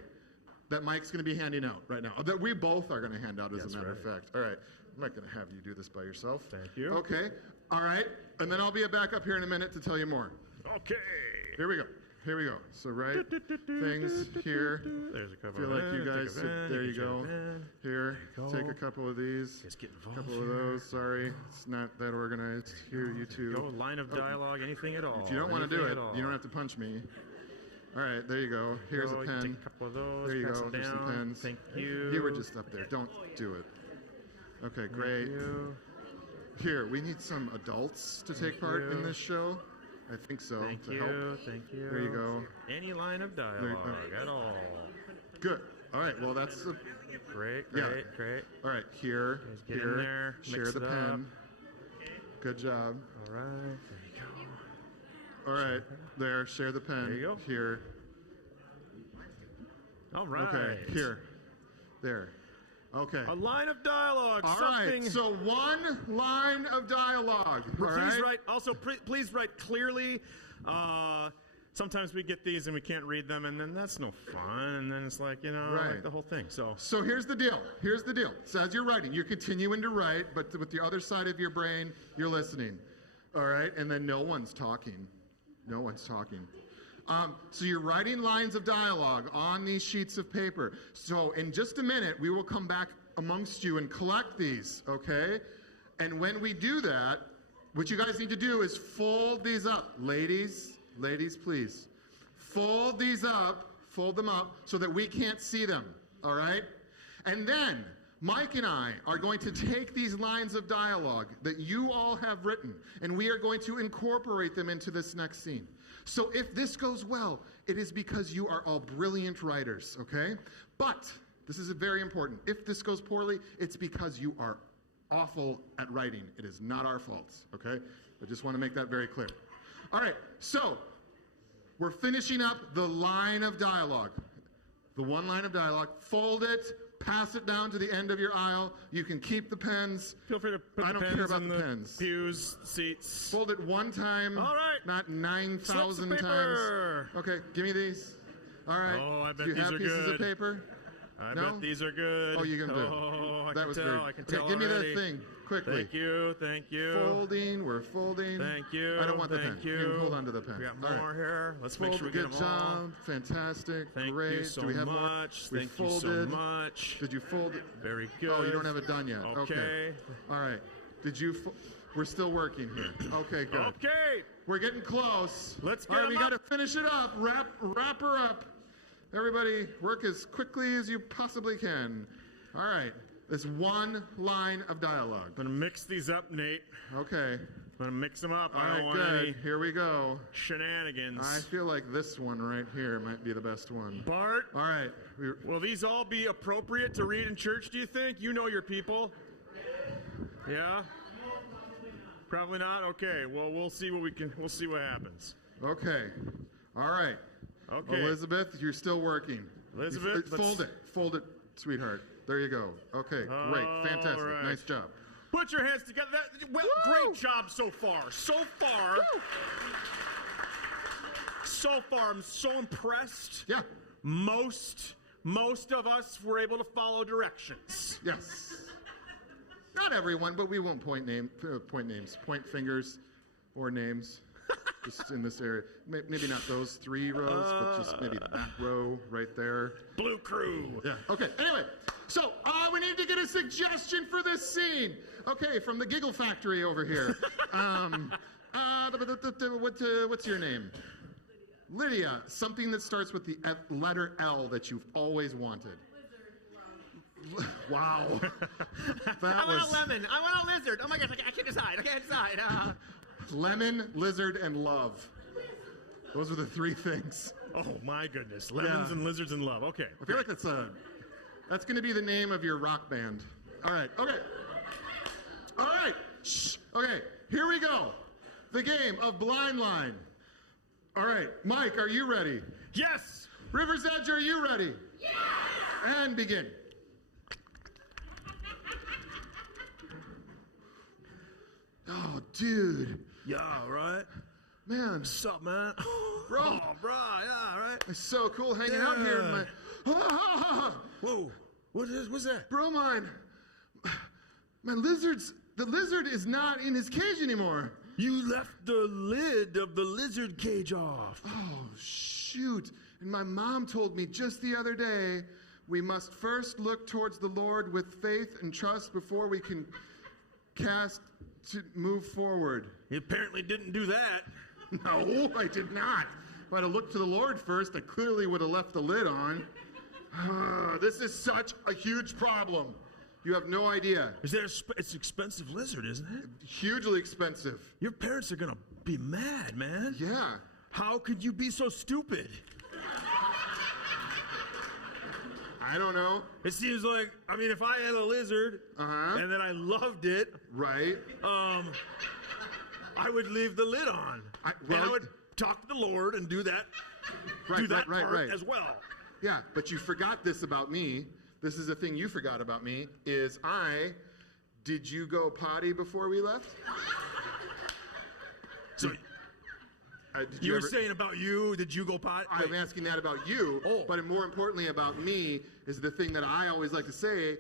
that Mike's going to be handing out right now. That we both are going to hand out, as a matter of fact. All right. I'm not going to have you do this by yourself. Thank you. Okay. All right. And then I'll be back up here in a minute to tell you more. Okay. Here we go. So write things here. There's a couple Feel of like you those. guys Take a pen, there you get your go. pen. Here, Go. take a couple of these. Just get A involved couple of here. those. Sorry, it's not that organized. Here, you two. Go, line of dialogue, anything at all. If you don't want to do anything it, at all. you don't have to punch me. All right, there you go. Here's Go, a you pen. Take a couple of those. There you pass go. them Here's some down. pens. Thank you. You were just up there. Don't do it. Okay, great. Thank you. Here, we need some adults to take part in this show. I think so. Thank to you. help. Thank you. There you go. Any line of dialogue at all. Good. All right. Well, that's a, Great. Yeah. Great. all right. Here, Guys, get in here. there, Share mix the it pen. Good job. All right. There you go. All right. There. Share the pen. There you go. Here. All right. Okay. Here. There. Okay. A line of dialogue. All something. right. So one line of dialogue. All Please right. write. Also, please write clearly. Sometimes we get these and we can't read them, and then that's no fun. And then it's like, Right. like the whole thing. So So here's the deal. So as you're writing, you're continuing to write, but with the other side of your brain, you're listening. All right? And then no one's talking. So you're writing lines of dialogue on these sheets of paper. So in just a minute, we will come back amongst you and collect these, okay? And when we do that, what you guys need to do is fold these up. Ladies, please. Fold these up, fold them up so that we can't see them, all right? And then Mike and I are going to take these lines of dialogue that you all have written, and we are going to incorporate them into this next scene. So if this goes well, it is because you are all brilliant writers, okay? But, this is very important, if this goes poorly, it's because you are awful at writing. It is not our fault, okay? I just want to make that very clear. All right, so we're finishing up the line of dialogue. The one line of dialogue. Fold it, pass it down to the end of your aisle. You can keep the pens. Feel free to put I the don't pens care about in the the pens. pews, seats. Fold it one time, All right. not 9,000 Slips of paper. times. Okay, give me these. All right. Oh, I bet Do you these have are pieces good. of paper? I No? bet these are good. Oh, you can do. Oh, I That can was tell. very. I can Okay, tell give me already. that thing quickly. Thank you. Thank you. Folding. We're folding. Thank you. I don't want the Thank pen. you. You can hold on to the pen. We got All more right. here. Let's make Fold. sure we Good get them all. job. Fantastic. Thank Great. you so Do we have more? much. We Thank you so folded. much. Did you fold it? Very good. Oh, you don't have it done yet. Okay. All right. Did you? We're still working here. Okay, good. Okay. We're getting close. Let's All get right, we 'em got to up. finish it up. Wrap her up. Everybody, work as quickly as you possibly can. All right. This one line of dialogue. I'm gonna mix these up, Nate. Okay. I'm gonna mix them up. All I don't right, want good. any Here we go. shenanigans. I feel like this one right here might be the best one. Bart, All right. will these all be appropriate to read in church, do you think? You know your people. Yeah? Probably not? Okay. Well, we'll see what happens. Okay. All right. Okay. Elizabeth, you're still working. Elizabeth, Fold it. Fold it, sweetheart. There you go. Okay, great. All Fantastic. right. Nice job. Put your hands together. Well, Woo! great job so far. So far, I'm so impressed. Yeah. Most of us were able to follow directions. Yes. Not everyone, but we won't point names, point fingers, or names. Just in this area. Maybe not those 3 rows, but just maybe that row right there. Blue crew. Yeah. Okay. Anyway, so we need to get a suggestion for this scene. Okay, from the Giggle Factory over here. What's your name? Lydia. Something that starts with the letter L that you've always wanted. Wow. I want a lemon. I want a lizard. Oh my gosh, I can't decide. Lemon, lizard, and love. Those are the 3 things. Oh my goodness. Lemons Yeah. and lizards and love. Okay. I feel like that's going to be the name of your rock band. All right. Okay. All right. Shh. Okay. Here we go. The game of Blind Line. All right. Mike, are you ready? Yes. River's Edge, are you ready? Yeah. And begin. Oh, dude. Yeah, right. Man, What's up, man? Bro. Oh, bro. Yeah, right. it's so cool hanging out here in my... Whoa. What's that? Bro, the lizard is not in his cage anymore. You left the lid of the lizard cage off. Oh, shoot. And my mom told me just the other day, we must first look towards the Lord with faith and trust before we can move forward. You apparently didn't do that. No, I did not. If I'd have looked to the Lord first, I clearly would have left the lid on. This is such a huge problem. You have no idea. It's an expensive lizard, isn't it? Hugely expensive. Your parents are gonna be mad, man. Yeah. How could you be so stupid? I don't know. It seems like, I mean, if I had a lizard and then I loved it, Right? I would leave the lid on. And I would talk to the Lord and do that part as well. Yeah, but you forgot this about me. This is the thing you forgot about me, is did you go potty before we left? So Did you were ever- saying about you, did you go potty? I'm asking that about you, but more importantly about me is the thing that I always like to say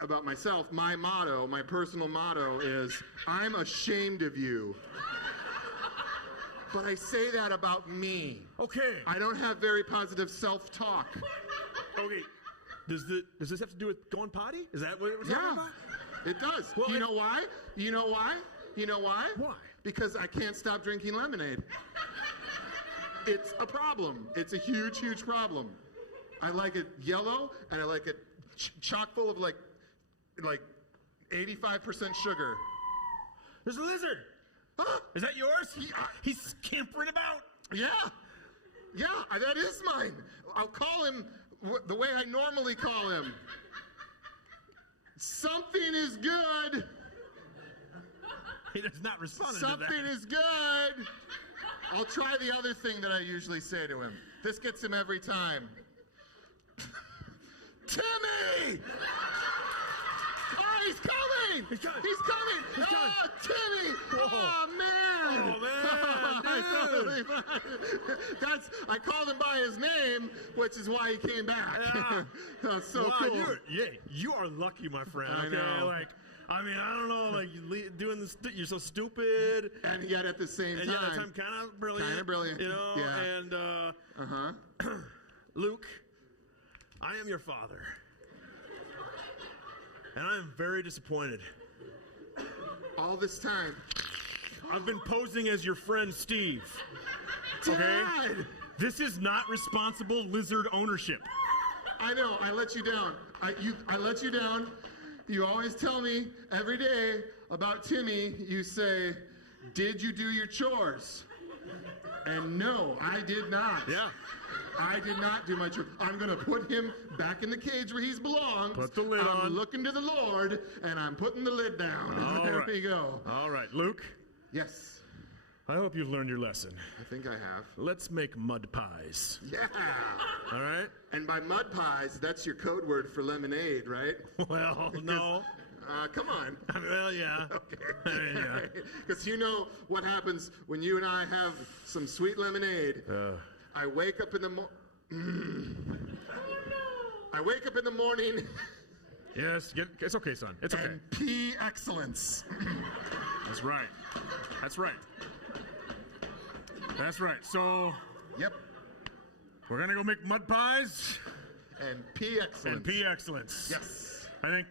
about myself. My motto, my personal motto is, I'm ashamed of you. but I say that about me. Okay. I don't have very positive self-talk. Okay. Does this have to do with going potty? Is that what we're talking Yeah, about? it does. Well, you know why? You know why? You know why? Why? Because I can't stop drinking lemonade. It's a problem. It's a huge, huge problem. I like it yellow, and I like it chock full of like 85% sugar. There's a lizard. Huh? Is that yours? He's scampering about. Yeah, that is mine. I'll call him the way I normally call him. Something is good. He does not respond to that. Something is good. I'll try the other thing that I usually say to him. This gets him every time. Timmy! Oh, he's coming! He's coming! He's coming! He's coming! Oh, Timmy! Whoa. Oh, man! Oh, man, I called him by his name, which is why he came back. Yeah. That's so Wow, cool. you are lucky, my friend. I Okay, know. I don't know, doing this, you're so stupid. And yet at the same And time, yet at the time, kind of brilliant. Kinda brilliant, You know, yeah. and, Luke, I am your father. And I am very disappointed. all this time. I've been posing as your friend, Steve. Dad! Okay? This is not responsible lizard ownership. I know, I let you down. I let you down. You always tell me every day about Timmy, you say, did you do your chores? And no, I did not. Yeah. I did not do my chores. I'm going to put him back in the cage where he belongs. Put the lid I'm on. looking to the Lord, and I'm putting the lid down. All There right. we go. All right, Luke, Yes, I hope you've learned your lesson. I think I have. Let's make mud pies. Yeah. All right? And by mud pies, that's your code word for lemonade, right? Well, no. Come on. Well, yeah. Okay. Yeah. Because you know what happens when you and I have some sweet lemonade. I wake up in the I wake up in the morning Yes, it's okay, son. It's okay. and pee excellence. That's right. That's right. That's right. So Yep. we're gonna go make mud pies And pee excellence. and pee excellence. Yes. I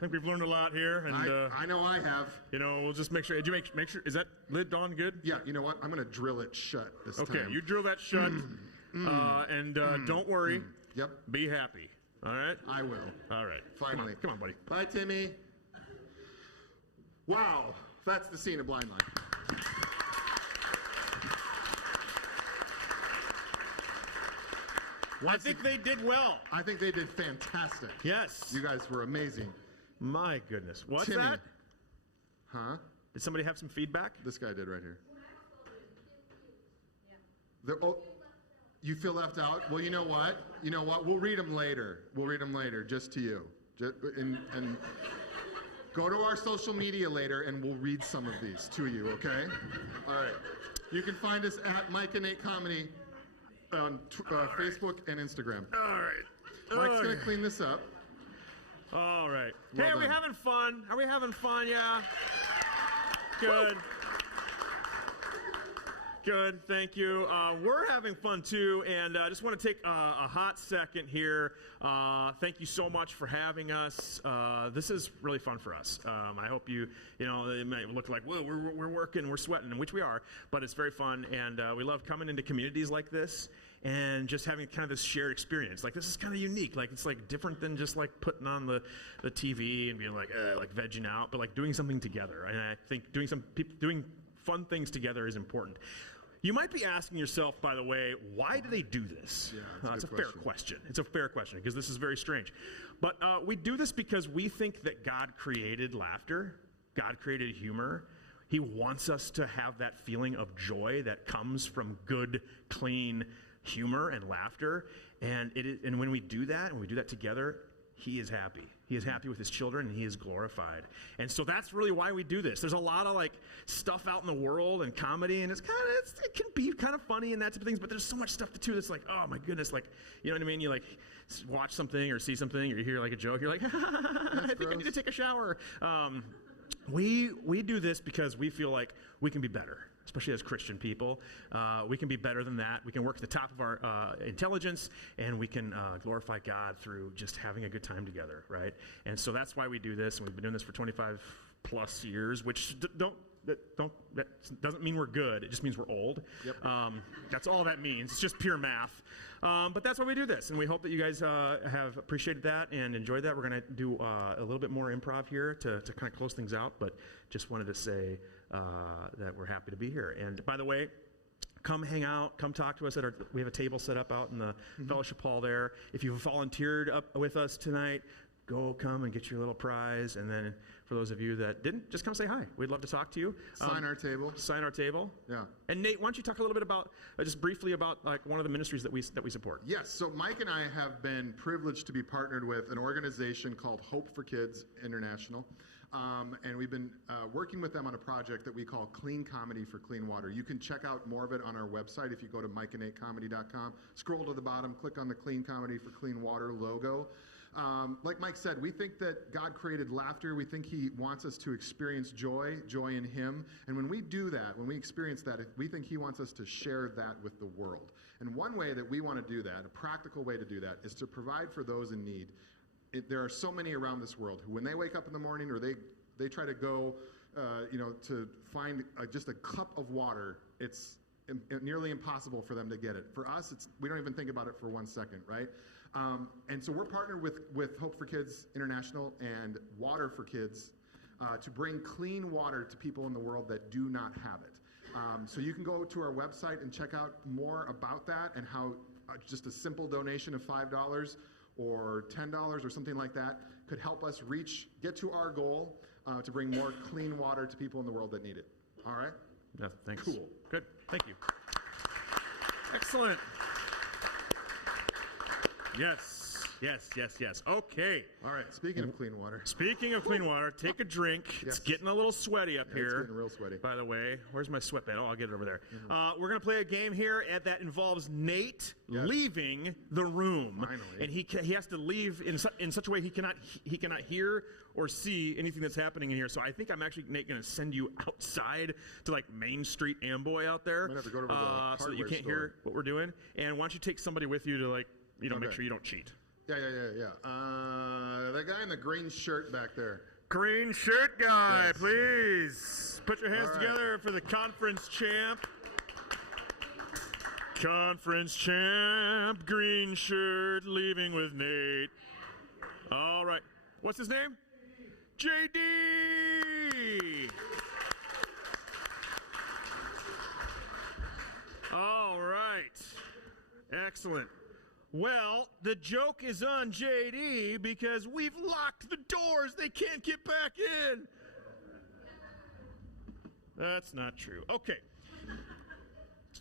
think we've learned a lot here, and I know I have. we'll just make sure. Did you make sure? Is that lid on good? Yeah, you know what? I'm going to drill it shut this Okay, time. you drill that shut, and don't worry. Yep, Be happy. All right. I will. All right. Finally. Come on, buddy. Bye, Timmy. Wow, that's the scene of Blind Line. I think they did well. I think they did fantastic. Yes. You guys were amazing. My goodness. What's Timmy. that? Huh? Did somebody have some feedback? This guy did right here. Oh, you feel left out? Well, you know what? You know what? We'll read them later. We'll read them later, just to you. And go to our social media later, and we'll read some of these to you, okay? All right. You can find us at Mike and Nate Comedy on Facebook and Instagram. All right. Mike's going to clean this up. All right. Well Hey, are we done. having fun? Are we having fun? Yeah. Good. Good. Thank you. We're having fun too, and I just want to take a hot second here. Thank you so much for having us. This is really fun for us. I hope it might look like, whoa, we're working, we're sweating, which we are, but it's very fun, and we love coming into communities like this and just having kind of this shared experience. Like, this is kind of unique. Like, it's like different than just like putting on the TV and being like vegging out, but like doing something together. And I think doing fun things together is important. You might be asking yourself, by the way, why do they do this? Yeah, It's a fair question. It's a fair question because this is very strange. But we do this because we think that God created laughter. God created humor. He wants us to have that feeling of joy that comes from good, clean humor and laughter. And when we do that, and we do that together, He is happy. He is happy with His children, and He is glorified. And so that's really why we do this. There's a lot of like stuff out in the world and comedy, and it can be kind of funny and that type of things. But there's so much stuff too that's like, oh my goodness, like, you know what I mean? You like watch something or see something, or you hear like a joke, you're like, I think I need to take a shower. We do this because we feel like we can be better. especially as Christian people. We can be better than that. We can work at the top of our intelligence, and we can glorify God through just having a good time together, right? And so that's why we do this, and we've been doing this for 25 plus years, which that doesn't mean we're good. It just means we're old. Yep. That's all that means. It's just pure math. But that's why we do this, and we hope that you guys have appreciated that and enjoyed that. We're going to do a little bit more improv here to kind of close things out, but just wanted to say that we're happy to be here. And by the way, come hang out, come talk to us we have a table set up out in the fellowship hall there. If you've volunteered up with us tonight, go come and get your little prize. And then for those of you that didn't, just come say hi. We'd love to talk to you. Sign our table. Sign our table. Yeah. And Nate, why don't you talk a little bit about, just briefly about like one of the ministries that we support? Yes. So Mike and I have been privileged to be partnered with an organization called Hope for Kids International. And we've been working with them on a project that we call Clean Comedy for Clean Water. You can check out more of it on our website if you go to mikeandnatecomedy.com. Scroll to the bottom, click on the Clean Comedy for Clean Water logo. Like Mike said, we think that God created laughter. We think he wants us to experience joy in him. And when we do that, when we experience that, we think he wants us to share that with the world. And one way that we want to do that, a practical way to do that, is to provide for those in need. There are so many around this world who, when they wake up in the morning or they try to go, to find just a cup of water, it's nearly impossible for them to get it. For us, we don't even think about it for 1 second, right? And so we're partnered with Hope for Kids International and Water for Kids to bring clean water to people in the world that do not have it. So you can go to our website and check out more about that and how just a simple donation of $5 or $10 or something like that could help us get to our goal to bring more clean water to people in the world that need it. All right? Yeah, thanks. Cool. Good. Thank you. Excellent. Yes. Okay. All right. Speaking of clean water. Speaking of clean water, take a drink. It's getting a little sweaty up here. It's getting real sweaty. By the way, where's my sweatband? Oh, I'll get it over there. We're going to play a game here that involves Nate leaving the room. Finally. And he has to leave in such a way he cannot hear or see anything that's happening in here. So I think I'm actually, Nate, going to send you outside to like Main Street Amboy out there. I'm going to have to go to the so that you hardware can't store. hear what we're doing. And why don't you take somebody with you to make sure you don't cheat. Yeah. That guy in the green shirt back there. Green shirt guy, Yes. please. Put your hands All right. together for the conference champ. Conference champ, green shirt, leaving with Nate. All right. What's his name? JD. All right. Excellent. Well, the joke is on JD because we've locked the doors. They can't get back in. That's not true. Okay.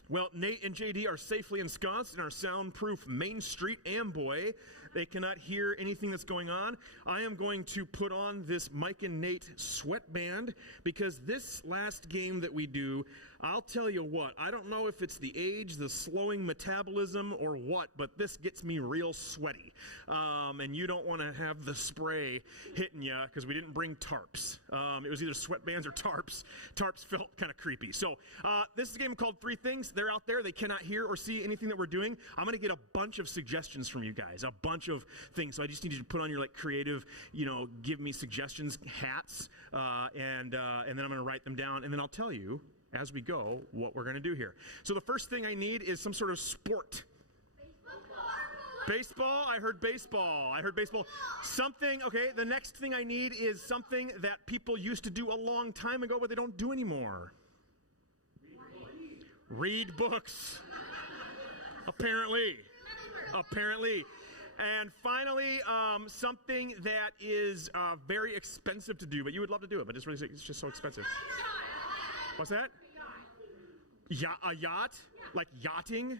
Well, Nate and JD are safely ensconced in our soundproof Main Street Amboy. They cannot hear anything that's going on. I am going to put on this Mike and Nate sweatband because this last game that we do, I'll tell you what, I don't know if it's the age, the slowing metabolism, or what, but this gets me real sweaty. And you don't want to have the spray hitting you because we didn't bring tarps. It was either sweatbands or tarps. Tarps felt kind of creepy. So this is a game called Three Things. They're out there. They cannot hear or see anything that we're doing. I'm going to get a bunch of suggestions from you guys, a bunch of things. So I just need you to put on your creative, give me suggestions hats, and then I'm going to write them down, and then I'll tell you as we go what we're going to do here. So the first thing I need is some sort of sport. Baseball? I heard baseball. Something, okay, the next thing I need is something that people used to do a long time ago, but they don't do anymore. Read books. Apparently. And finally, something that is very expensive to do, but you would love to do it, but it's just so expensive. What's that? A yacht? Like yachting?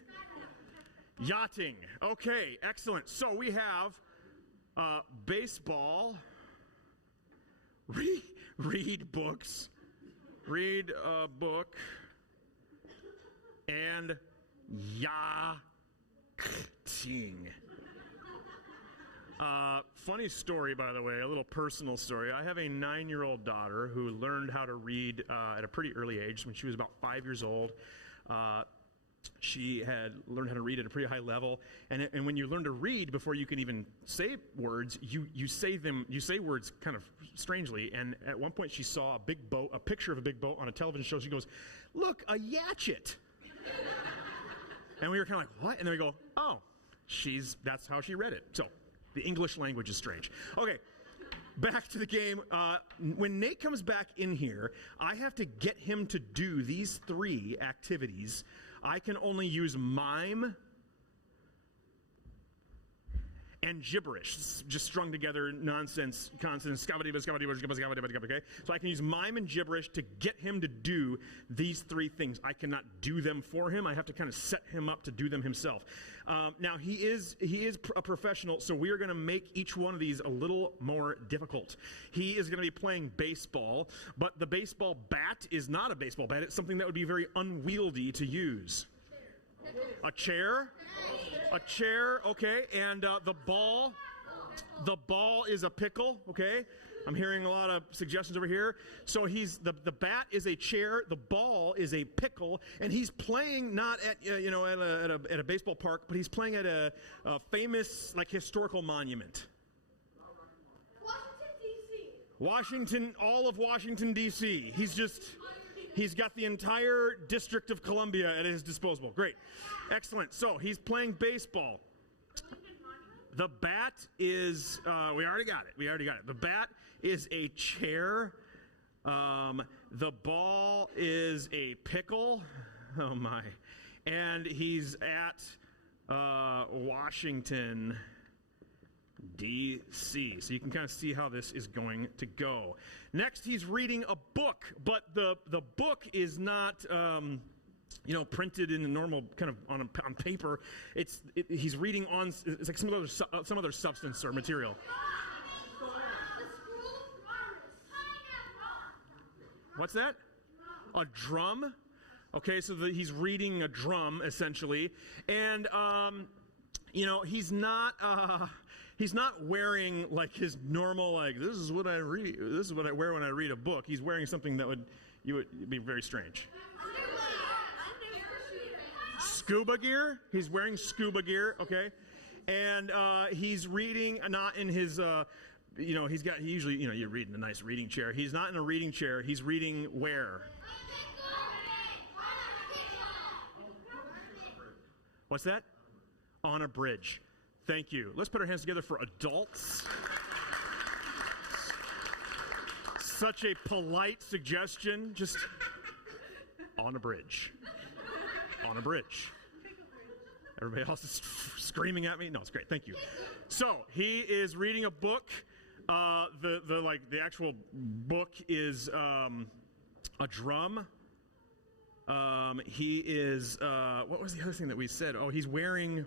Yachting. Okay, excellent. So we have baseball, read books, read a book, and yachting. Funny story, by the way, a little personal story. I have a 9-year-old daughter who learned how to read at a pretty early age. When she was about 5 years old, she had learned how to read at a pretty high level. And when you learn to read before you can even say words, you say words kind of strangely. And at one point, she saw a picture of a big boat on a television show. She goes, "Look, a yatchet." And we were kind of like, "What?" And then we go, "Oh, that's how she read it." So the English language is strange. Okay, back to the game. When Nate comes back in here, I have to get him to do these 3 activities. I can only use mime and gibberish, just strung together nonsense, consonants, okay? So I can use mime and gibberish to get him to do these 3 things. I cannot do them for him. I have to kind of set him up to do them himself. Now, he is a professional, so we are going to make each one of these a little more difficult. He is going to be playing baseball, but the baseball bat is not a baseball bat. It's something that would be very unwieldy to use. A chair? A chair, okay. And the ball is a pickle, okay. I'm hearing a lot of suggestions over here. So the bat is a chair, the ball is a pickle, and he's playing not at at a baseball park, but he's playing at a famous historical monument. All of Washington D.C. He's got the entire District of Columbia at his disposal. Great. Excellent. So he's playing baseball. The bat is, we already got it. The bat is a chair. The ball is a pickle. Oh, my. And he's at Washington, D.C. So you can kind of see how this is going to go. Next, he's reading a book, but the book is not, printed in a normal kind of on paper. He's reading on. It's like some other substance or material. What's that? A drum. Okay, so he's reading a drum essentially, and he's not. He's not wearing like his normal, this is what I read. This is what I wear when I read a book. He's wearing something that would be very strange. Scuba gear. He's wearing scuba gear. Okay, and he's reading not in his. You read in a nice reading chair. He's not in a reading chair. He's reading where? What's that? On a bridge. Thank you. Let's put our hands together for adults. Such a polite suggestion. Just on a bridge. On a bridge. Everybody else is screaming at me. No, it's great. Thank you. So he is reading a book. The actual book is a drum. He is. What was the other thing that we said? Oh, he's wearing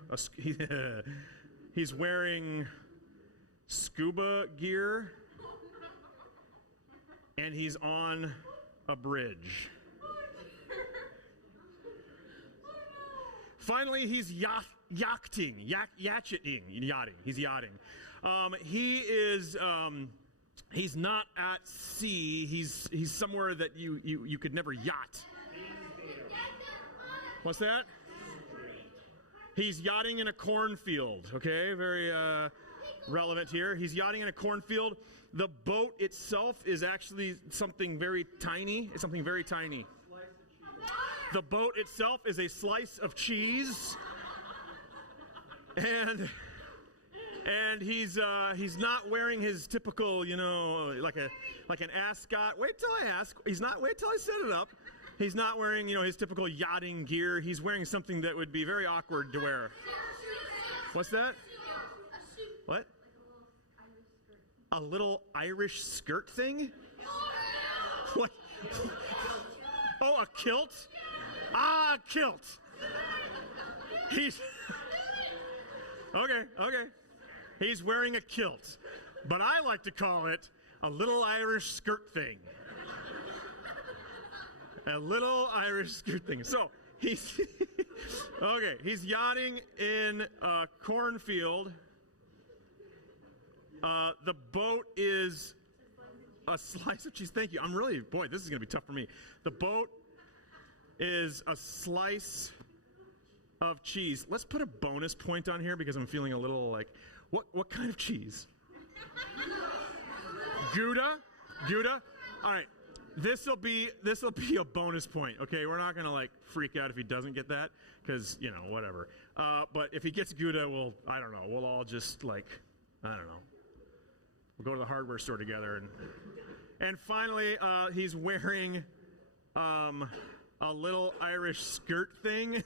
he's wearing scuba gear, and he's on a bridge. Finally, he's yachting. He's yachting. He is. He's not at sea. He's somewhere that you could never yacht. What's that? He's yachting in a cornfield. Okay, very relevant here. He's yachting in a cornfield. The boat itself is actually something very tiny. It's something very tiny. The boat itself is a slice of cheese. And he's not wearing his typical, like an ascot. Wait till I ask. Wait till I set it up. He's not wearing, his typical yachting gear. He's wearing something that would be very awkward to wear. What's that? What? A little Irish skirt thing? What? Oh, a kilt? Ah, a kilt. He's okay. He's wearing a kilt, but I like to call it a little Irish skirt thing. A little Irish skirt thing. So he's okay. He's yachting in a cornfield, The boat is a slice of cheese. Thank you. Boy, this is going to be tough for me. The boat is a slice of cheese. Let's put a bonus point on here because I'm feeling a little like, what kind of cheese? Gouda? Gouda? All right. This'll be a bonus point, okay? We're not going to like freak out if he doesn't get that because, whatever. But if he gets Gouda, we'll all just like, I don't know. We'll go to the hardware store together. And finally, he's wearing a little Irish skirt thing,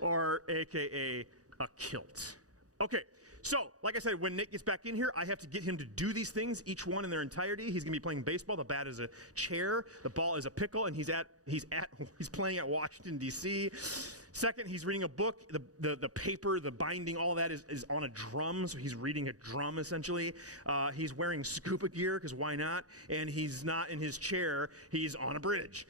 or AKA a kilt. Okay, so like I said, when Nate gets back in here, I have to get him to do these things, each one in their entirety. He's going to be playing baseball. The bat is a chair. The ball is a pickle, and he's playing at Washington, D.C. Second, he's reading a book. The paper, the binding, all of that is on a drum, so he's reading a drum, essentially. He's wearing scuba gear, because why not? And he's not in his chair. He's on a bridge.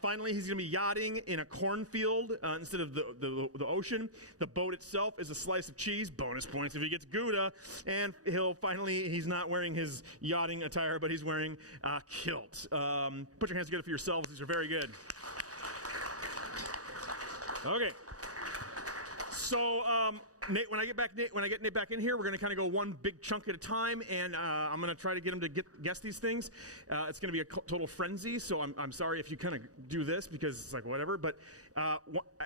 Finally, he's going to be yachting in a cornfield instead of the ocean. The boat itself is a slice of cheese. Bonus points if he gets Gouda. And he's not wearing his yachting attire, but he's wearing a kilt. Put your hands together for yourselves. These are very good. Okay. So, Nate, when I get Nate back in here, we're going to kind of go one big chunk at a time, and I'm going to try to get him to guess these things. It's going to be a total frenzy, so I'm sorry if you kind of do this because it's like whatever. But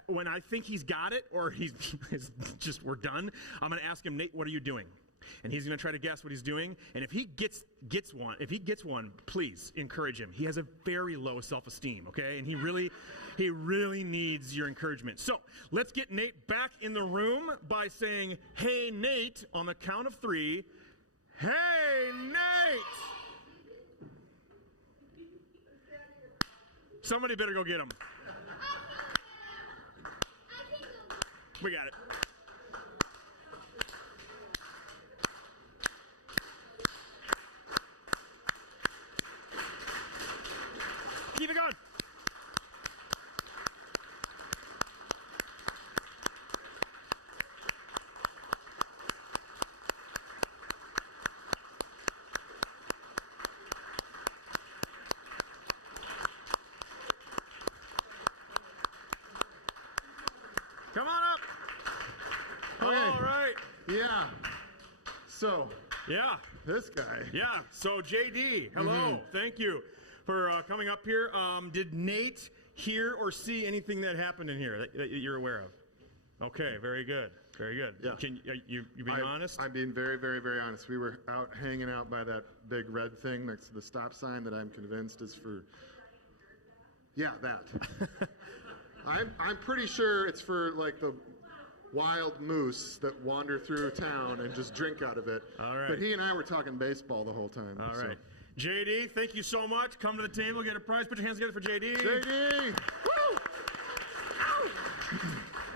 when I think he's got it or he's just we're done, I'm going to ask him, Nate, what are you doing? And he's going to try to guess what he's doing. And if he gets one, please encourage him. He has a very low self-esteem, okay? And he really needs your encouragement. So let's get Nate back in the room by saying, "Hey, Nate," on the count of 3. Hey, Nate! Somebody better go get him. We got it. Keep it going. Come on up. Okay. All right. Yeah. So, Yeah. this guy. Yeah. So, JD, hello. Thank you for coming up here. Did Nate hear or see anything that happened in here that you're aware of? Okay. Very good. Very good. Yeah. Can you being honest? I'm being very, very, very honest. We were out hanging out by that big red thing next to the stop sign that I'm convinced is for. Yeah, that. I'm pretty sure it's for like the wild moose that wander through town and just drink out of it. All right. But he and I were talking baseball the whole time. All so. right. JD, thank you so much. Come to the table, get a prize. Put your hands together for JD. JD!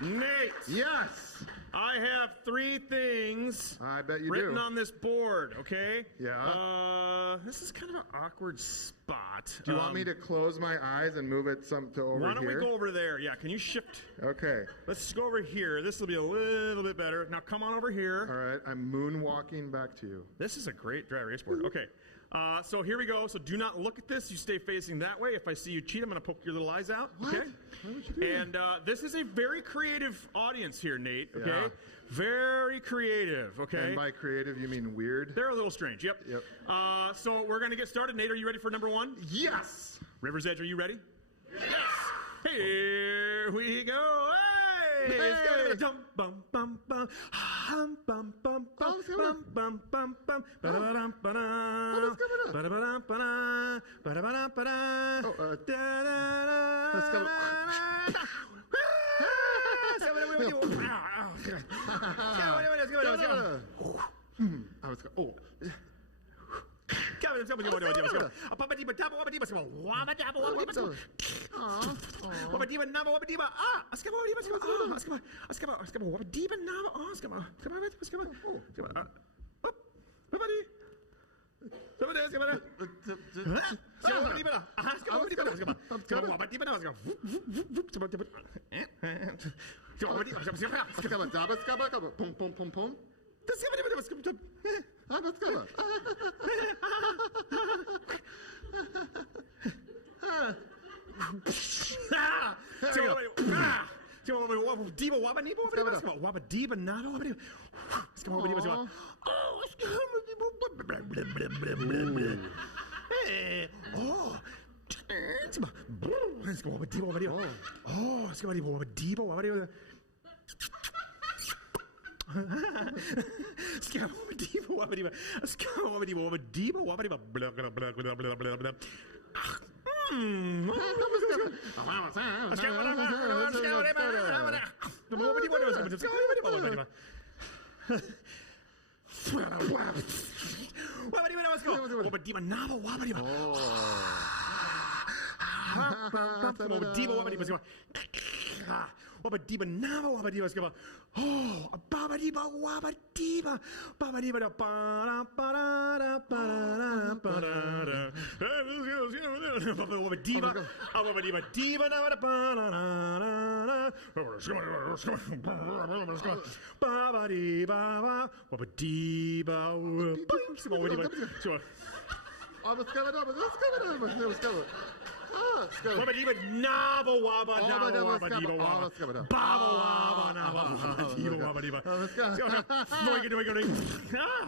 Woo! Nate. Yes! I have 3 things I bet you written do. on this board, okay? Yeah. This is kind of an awkward spot. Do you want me to close my eyes and move it to over here? Why don't we go over there? Yeah, can you shift? Okay. Let's just go over here. This will be a little bit better. Now come on over here. All right. I'm moonwalking back to you. This is a great dry erase board. Okay. So here we go. So do not look at this. You stay facing that way. If I see you cheat, I'm going to poke your little eyes out. What? Okay? Why would you do And this is a very creative audience here, Nate. Okay? Yeah. Very creative. Okay? And by creative, you mean weird? They're a little strange. Yep. Yep. So we're going to get started. Nate, are you ready for number 1? Yes! River's Edge, are you ready? Yes. Here we go. Hey! It's gonna be dum bum bum bum hum bum bum bum bum bum bum bum ba-da-ba-dum ba-da ba-da-ba-dum ba-da ba-da-ba-dum ba-da da-da-da. Let's go. I was going, oh. Let's go. Diva wabba diba wabba diba nada wabba diba. Let's go wabba diba. Oh, let's go. Hey, oh. Let's go wabba diba wabba diba. Oh, let's go wabba diba wabba diba. Let's go wabba diba wabba diba. Let's go wabba diba wabba diba wabba diba. Blah blah blah blah blah blah blah.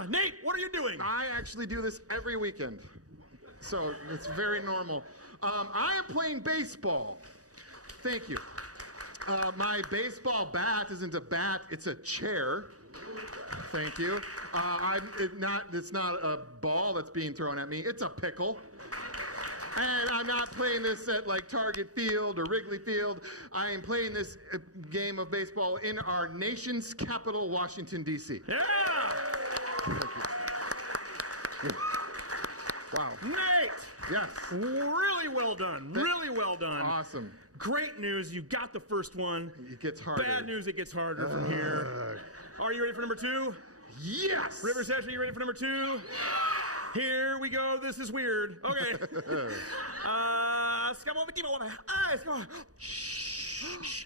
Nate, what are you doing? I actually do this every weekend, so it's very normal. I am playing baseball. Thank you. My baseball bat isn't a bat; it's a chair. Thank you. It's not a ball that's being thrown at me. It's a pickle. And I'm not playing this at like Target Field or Wrigley Field. I am playing this game of baseball in our nation's capital, Washington, D.C. Yeah! Wow. Nate! Yes. Really well done. Really well done. Awesome. Great news. You got the first one. It gets harder. Bad news. It gets harder from here. Are you ready for number 2? Yes! Rivers Edge, are you ready for number 2? Here we go. This is weird. Okay. Shh.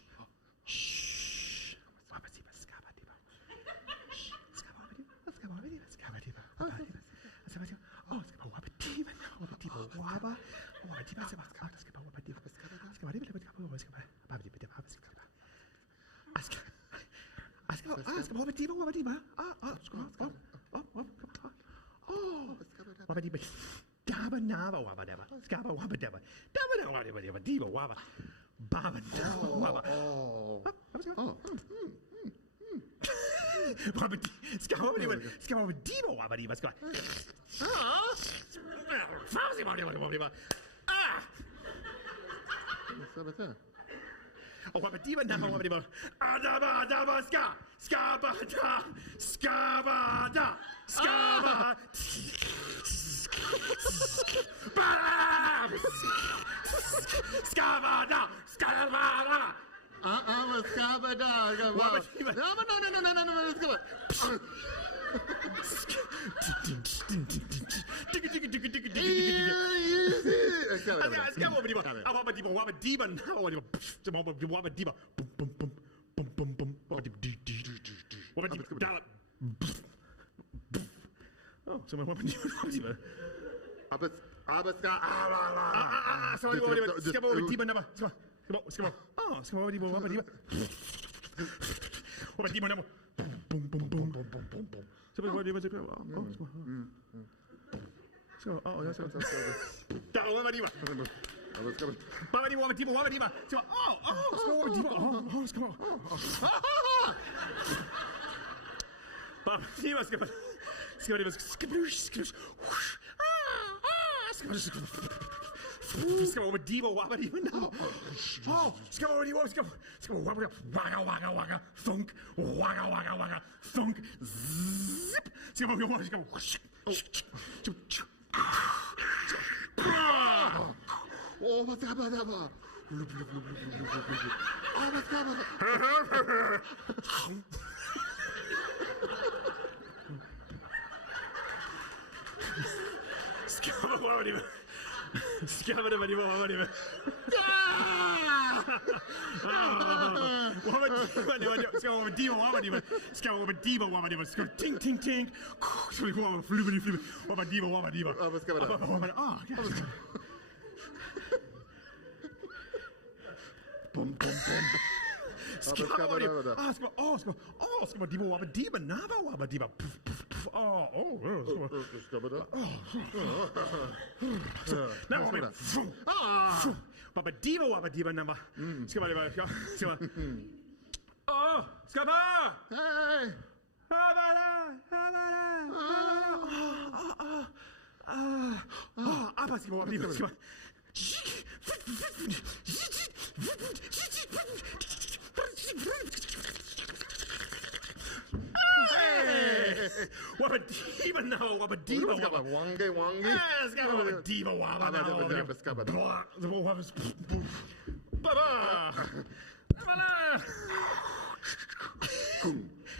Boom, boom,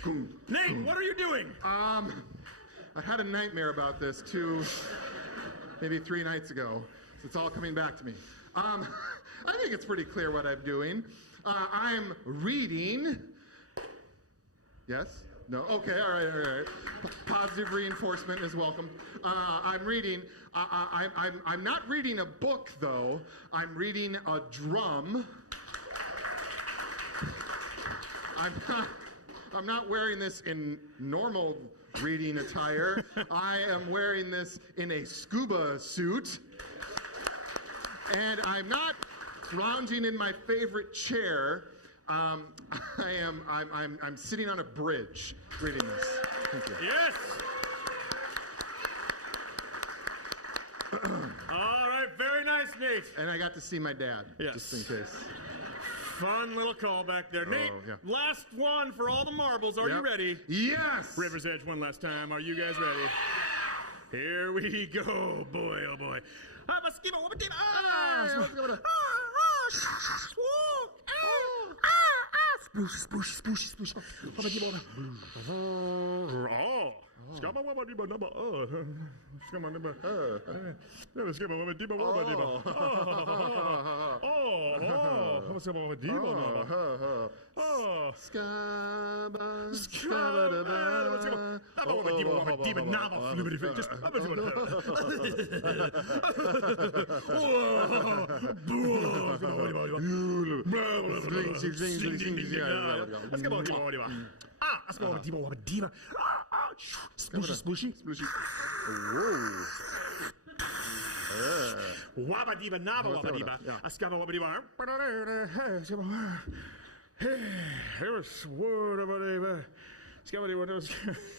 boom. Nate, what are you doing? I had a nightmare about this maybe 3 nights ago. So it's all coming back to me. I think it's pretty clear what I'm doing. I'm reading. Yes? No? Okay, all right. Positive reinforcement is welcome. I'm reading. I'm not reading a book, though. I'm reading a drum. I'm not wearing this in normal reading attire. I am wearing this in a scuba suit. And I'm not lounging in my favorite chair. I'm sitting on a bridge reading this. Thank you. Yes. All right, very nice, Nate. And I got to see my dad, Yes. just in case. Fun little call back there. Nate, yeah. last one for all the marbles. Are you Yep. ready? Yes! River's Edge one last time. Are you guys ready? Here we go. Boy, oh boy. Wabba diba naba wabba diba. Askaba wabba diba. Hey, was word about it. Skaba diba.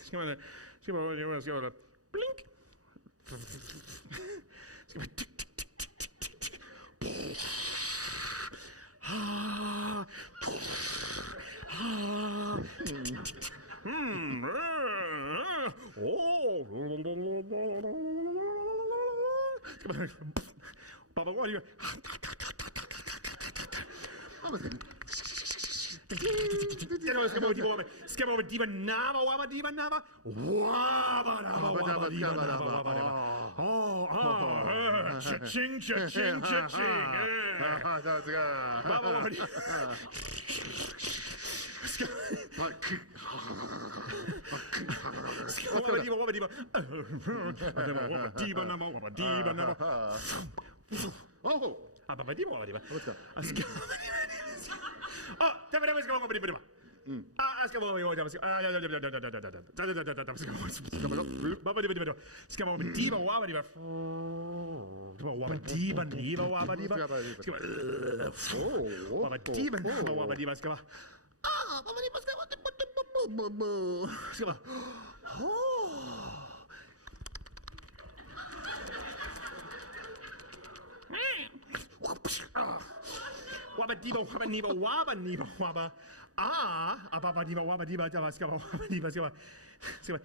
Skaba diba. Skaba blink. Skaba tick tick tick tick tick tick tick. Baba, what are you? Skip over diva nava waba diva nava waba nava diva nava. Oh, cha-ching, cha-ching, cha-ching. Baba, what are you? Oh! Let's go. Waba diva waba niba waba niba waba ababa diva waba diva java skaba waba diva skaba skaba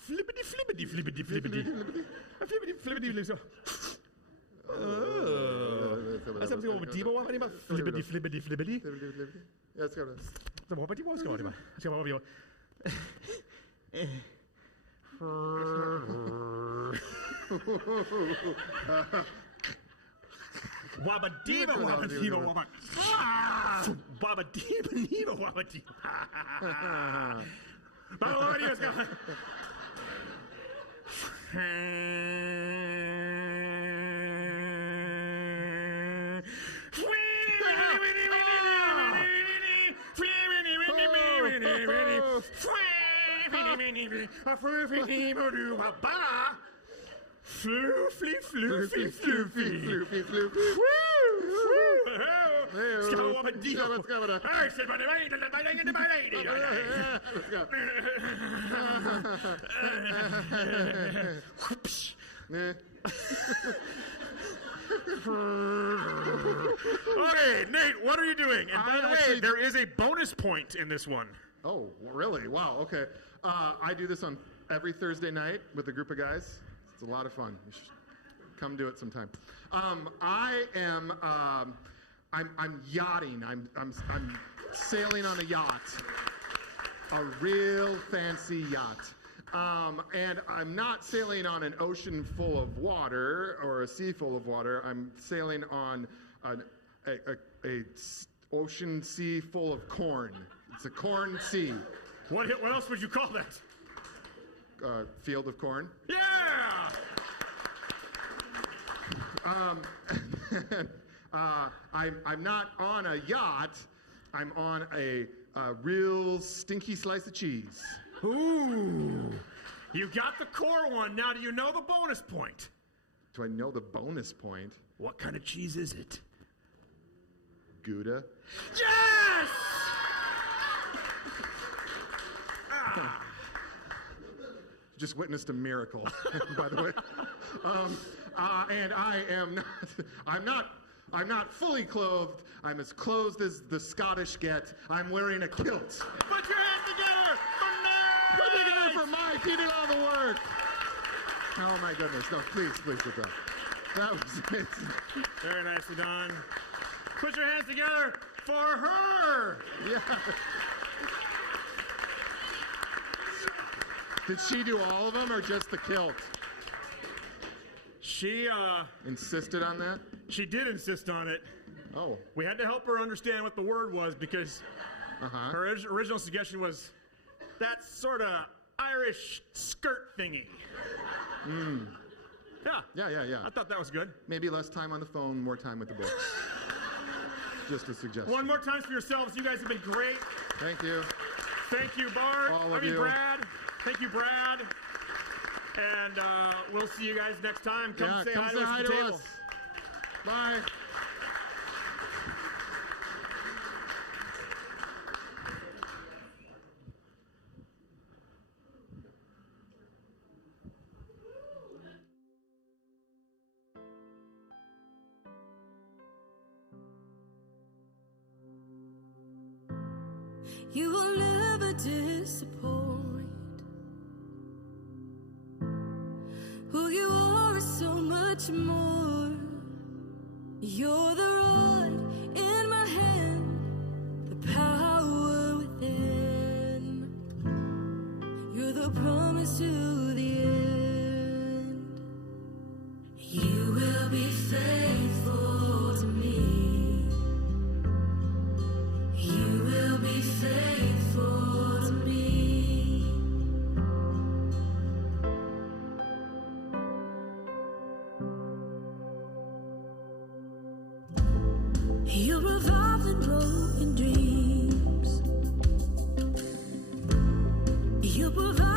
flippity flippity flippity flippity flippity flippity so asam skaba waba diva waba diva flippity flippity flippity Let's go. so waba diva skaba diva skaba waba diva Wabba diva, wabba diva, wabba. Wabba diva, diva, wabba diva. Wabba diva. Floofy, floofy, floofy. Okay, Nate, what are you doing? And by the way, there is a bonus point in this one. Oh, really? Wow, okay. I do this on every Thursday night with a group of guys. It's a lot of fun. You should come do it sometime. I'm yachting. I'm sailing on a yacht, a real fancy yacht. And I'm not sailing on an ocean full of water or a sea full of water. I'm sailing on a ocean sea full of corn. It's a corn sea. What else would you call that? Field of corn. Yeah! I'm not on a yacht. I'm on a real stinky slice of cheese. Ooh. You got the core one. Now, do you know the bonus point? Do I know the bonus point? What kind of cheese is it? Gouda. Yes! Just witnessed a miracle, by the way. And I'm not fully clothed. I'm as clothed as the Scottish get. I'm wearing a kilt. Put your hands together for Nate! Put it together for Mike. He did all the work. Oh my goodness. No, please sit down. That was it. Very nicely done. Put your hands together for her. Yeah. Did she do all of them or just the kilt? She Insisted on that? She did insist on it. Oh. We had to help her understand what the word was because her original suggestion was that sort of Irish skirt thingy. Yeah. I thought that was good. Maybe less time on the phone, more time with the books. Just a suggestion. One more time for yourselves. You guys have been great. Thank you. Thank you, Bart. All of you. Brad. Thank you, Brad. And we'll see you guys next time. Come say hi to us at the table. Bye. You will never disappoint. Who you are is so much more. You're the rod in my hand, the power within. You're the promise to the end. You will be faithful to me. You will be faithful to me. You revived in broken dreams. You provide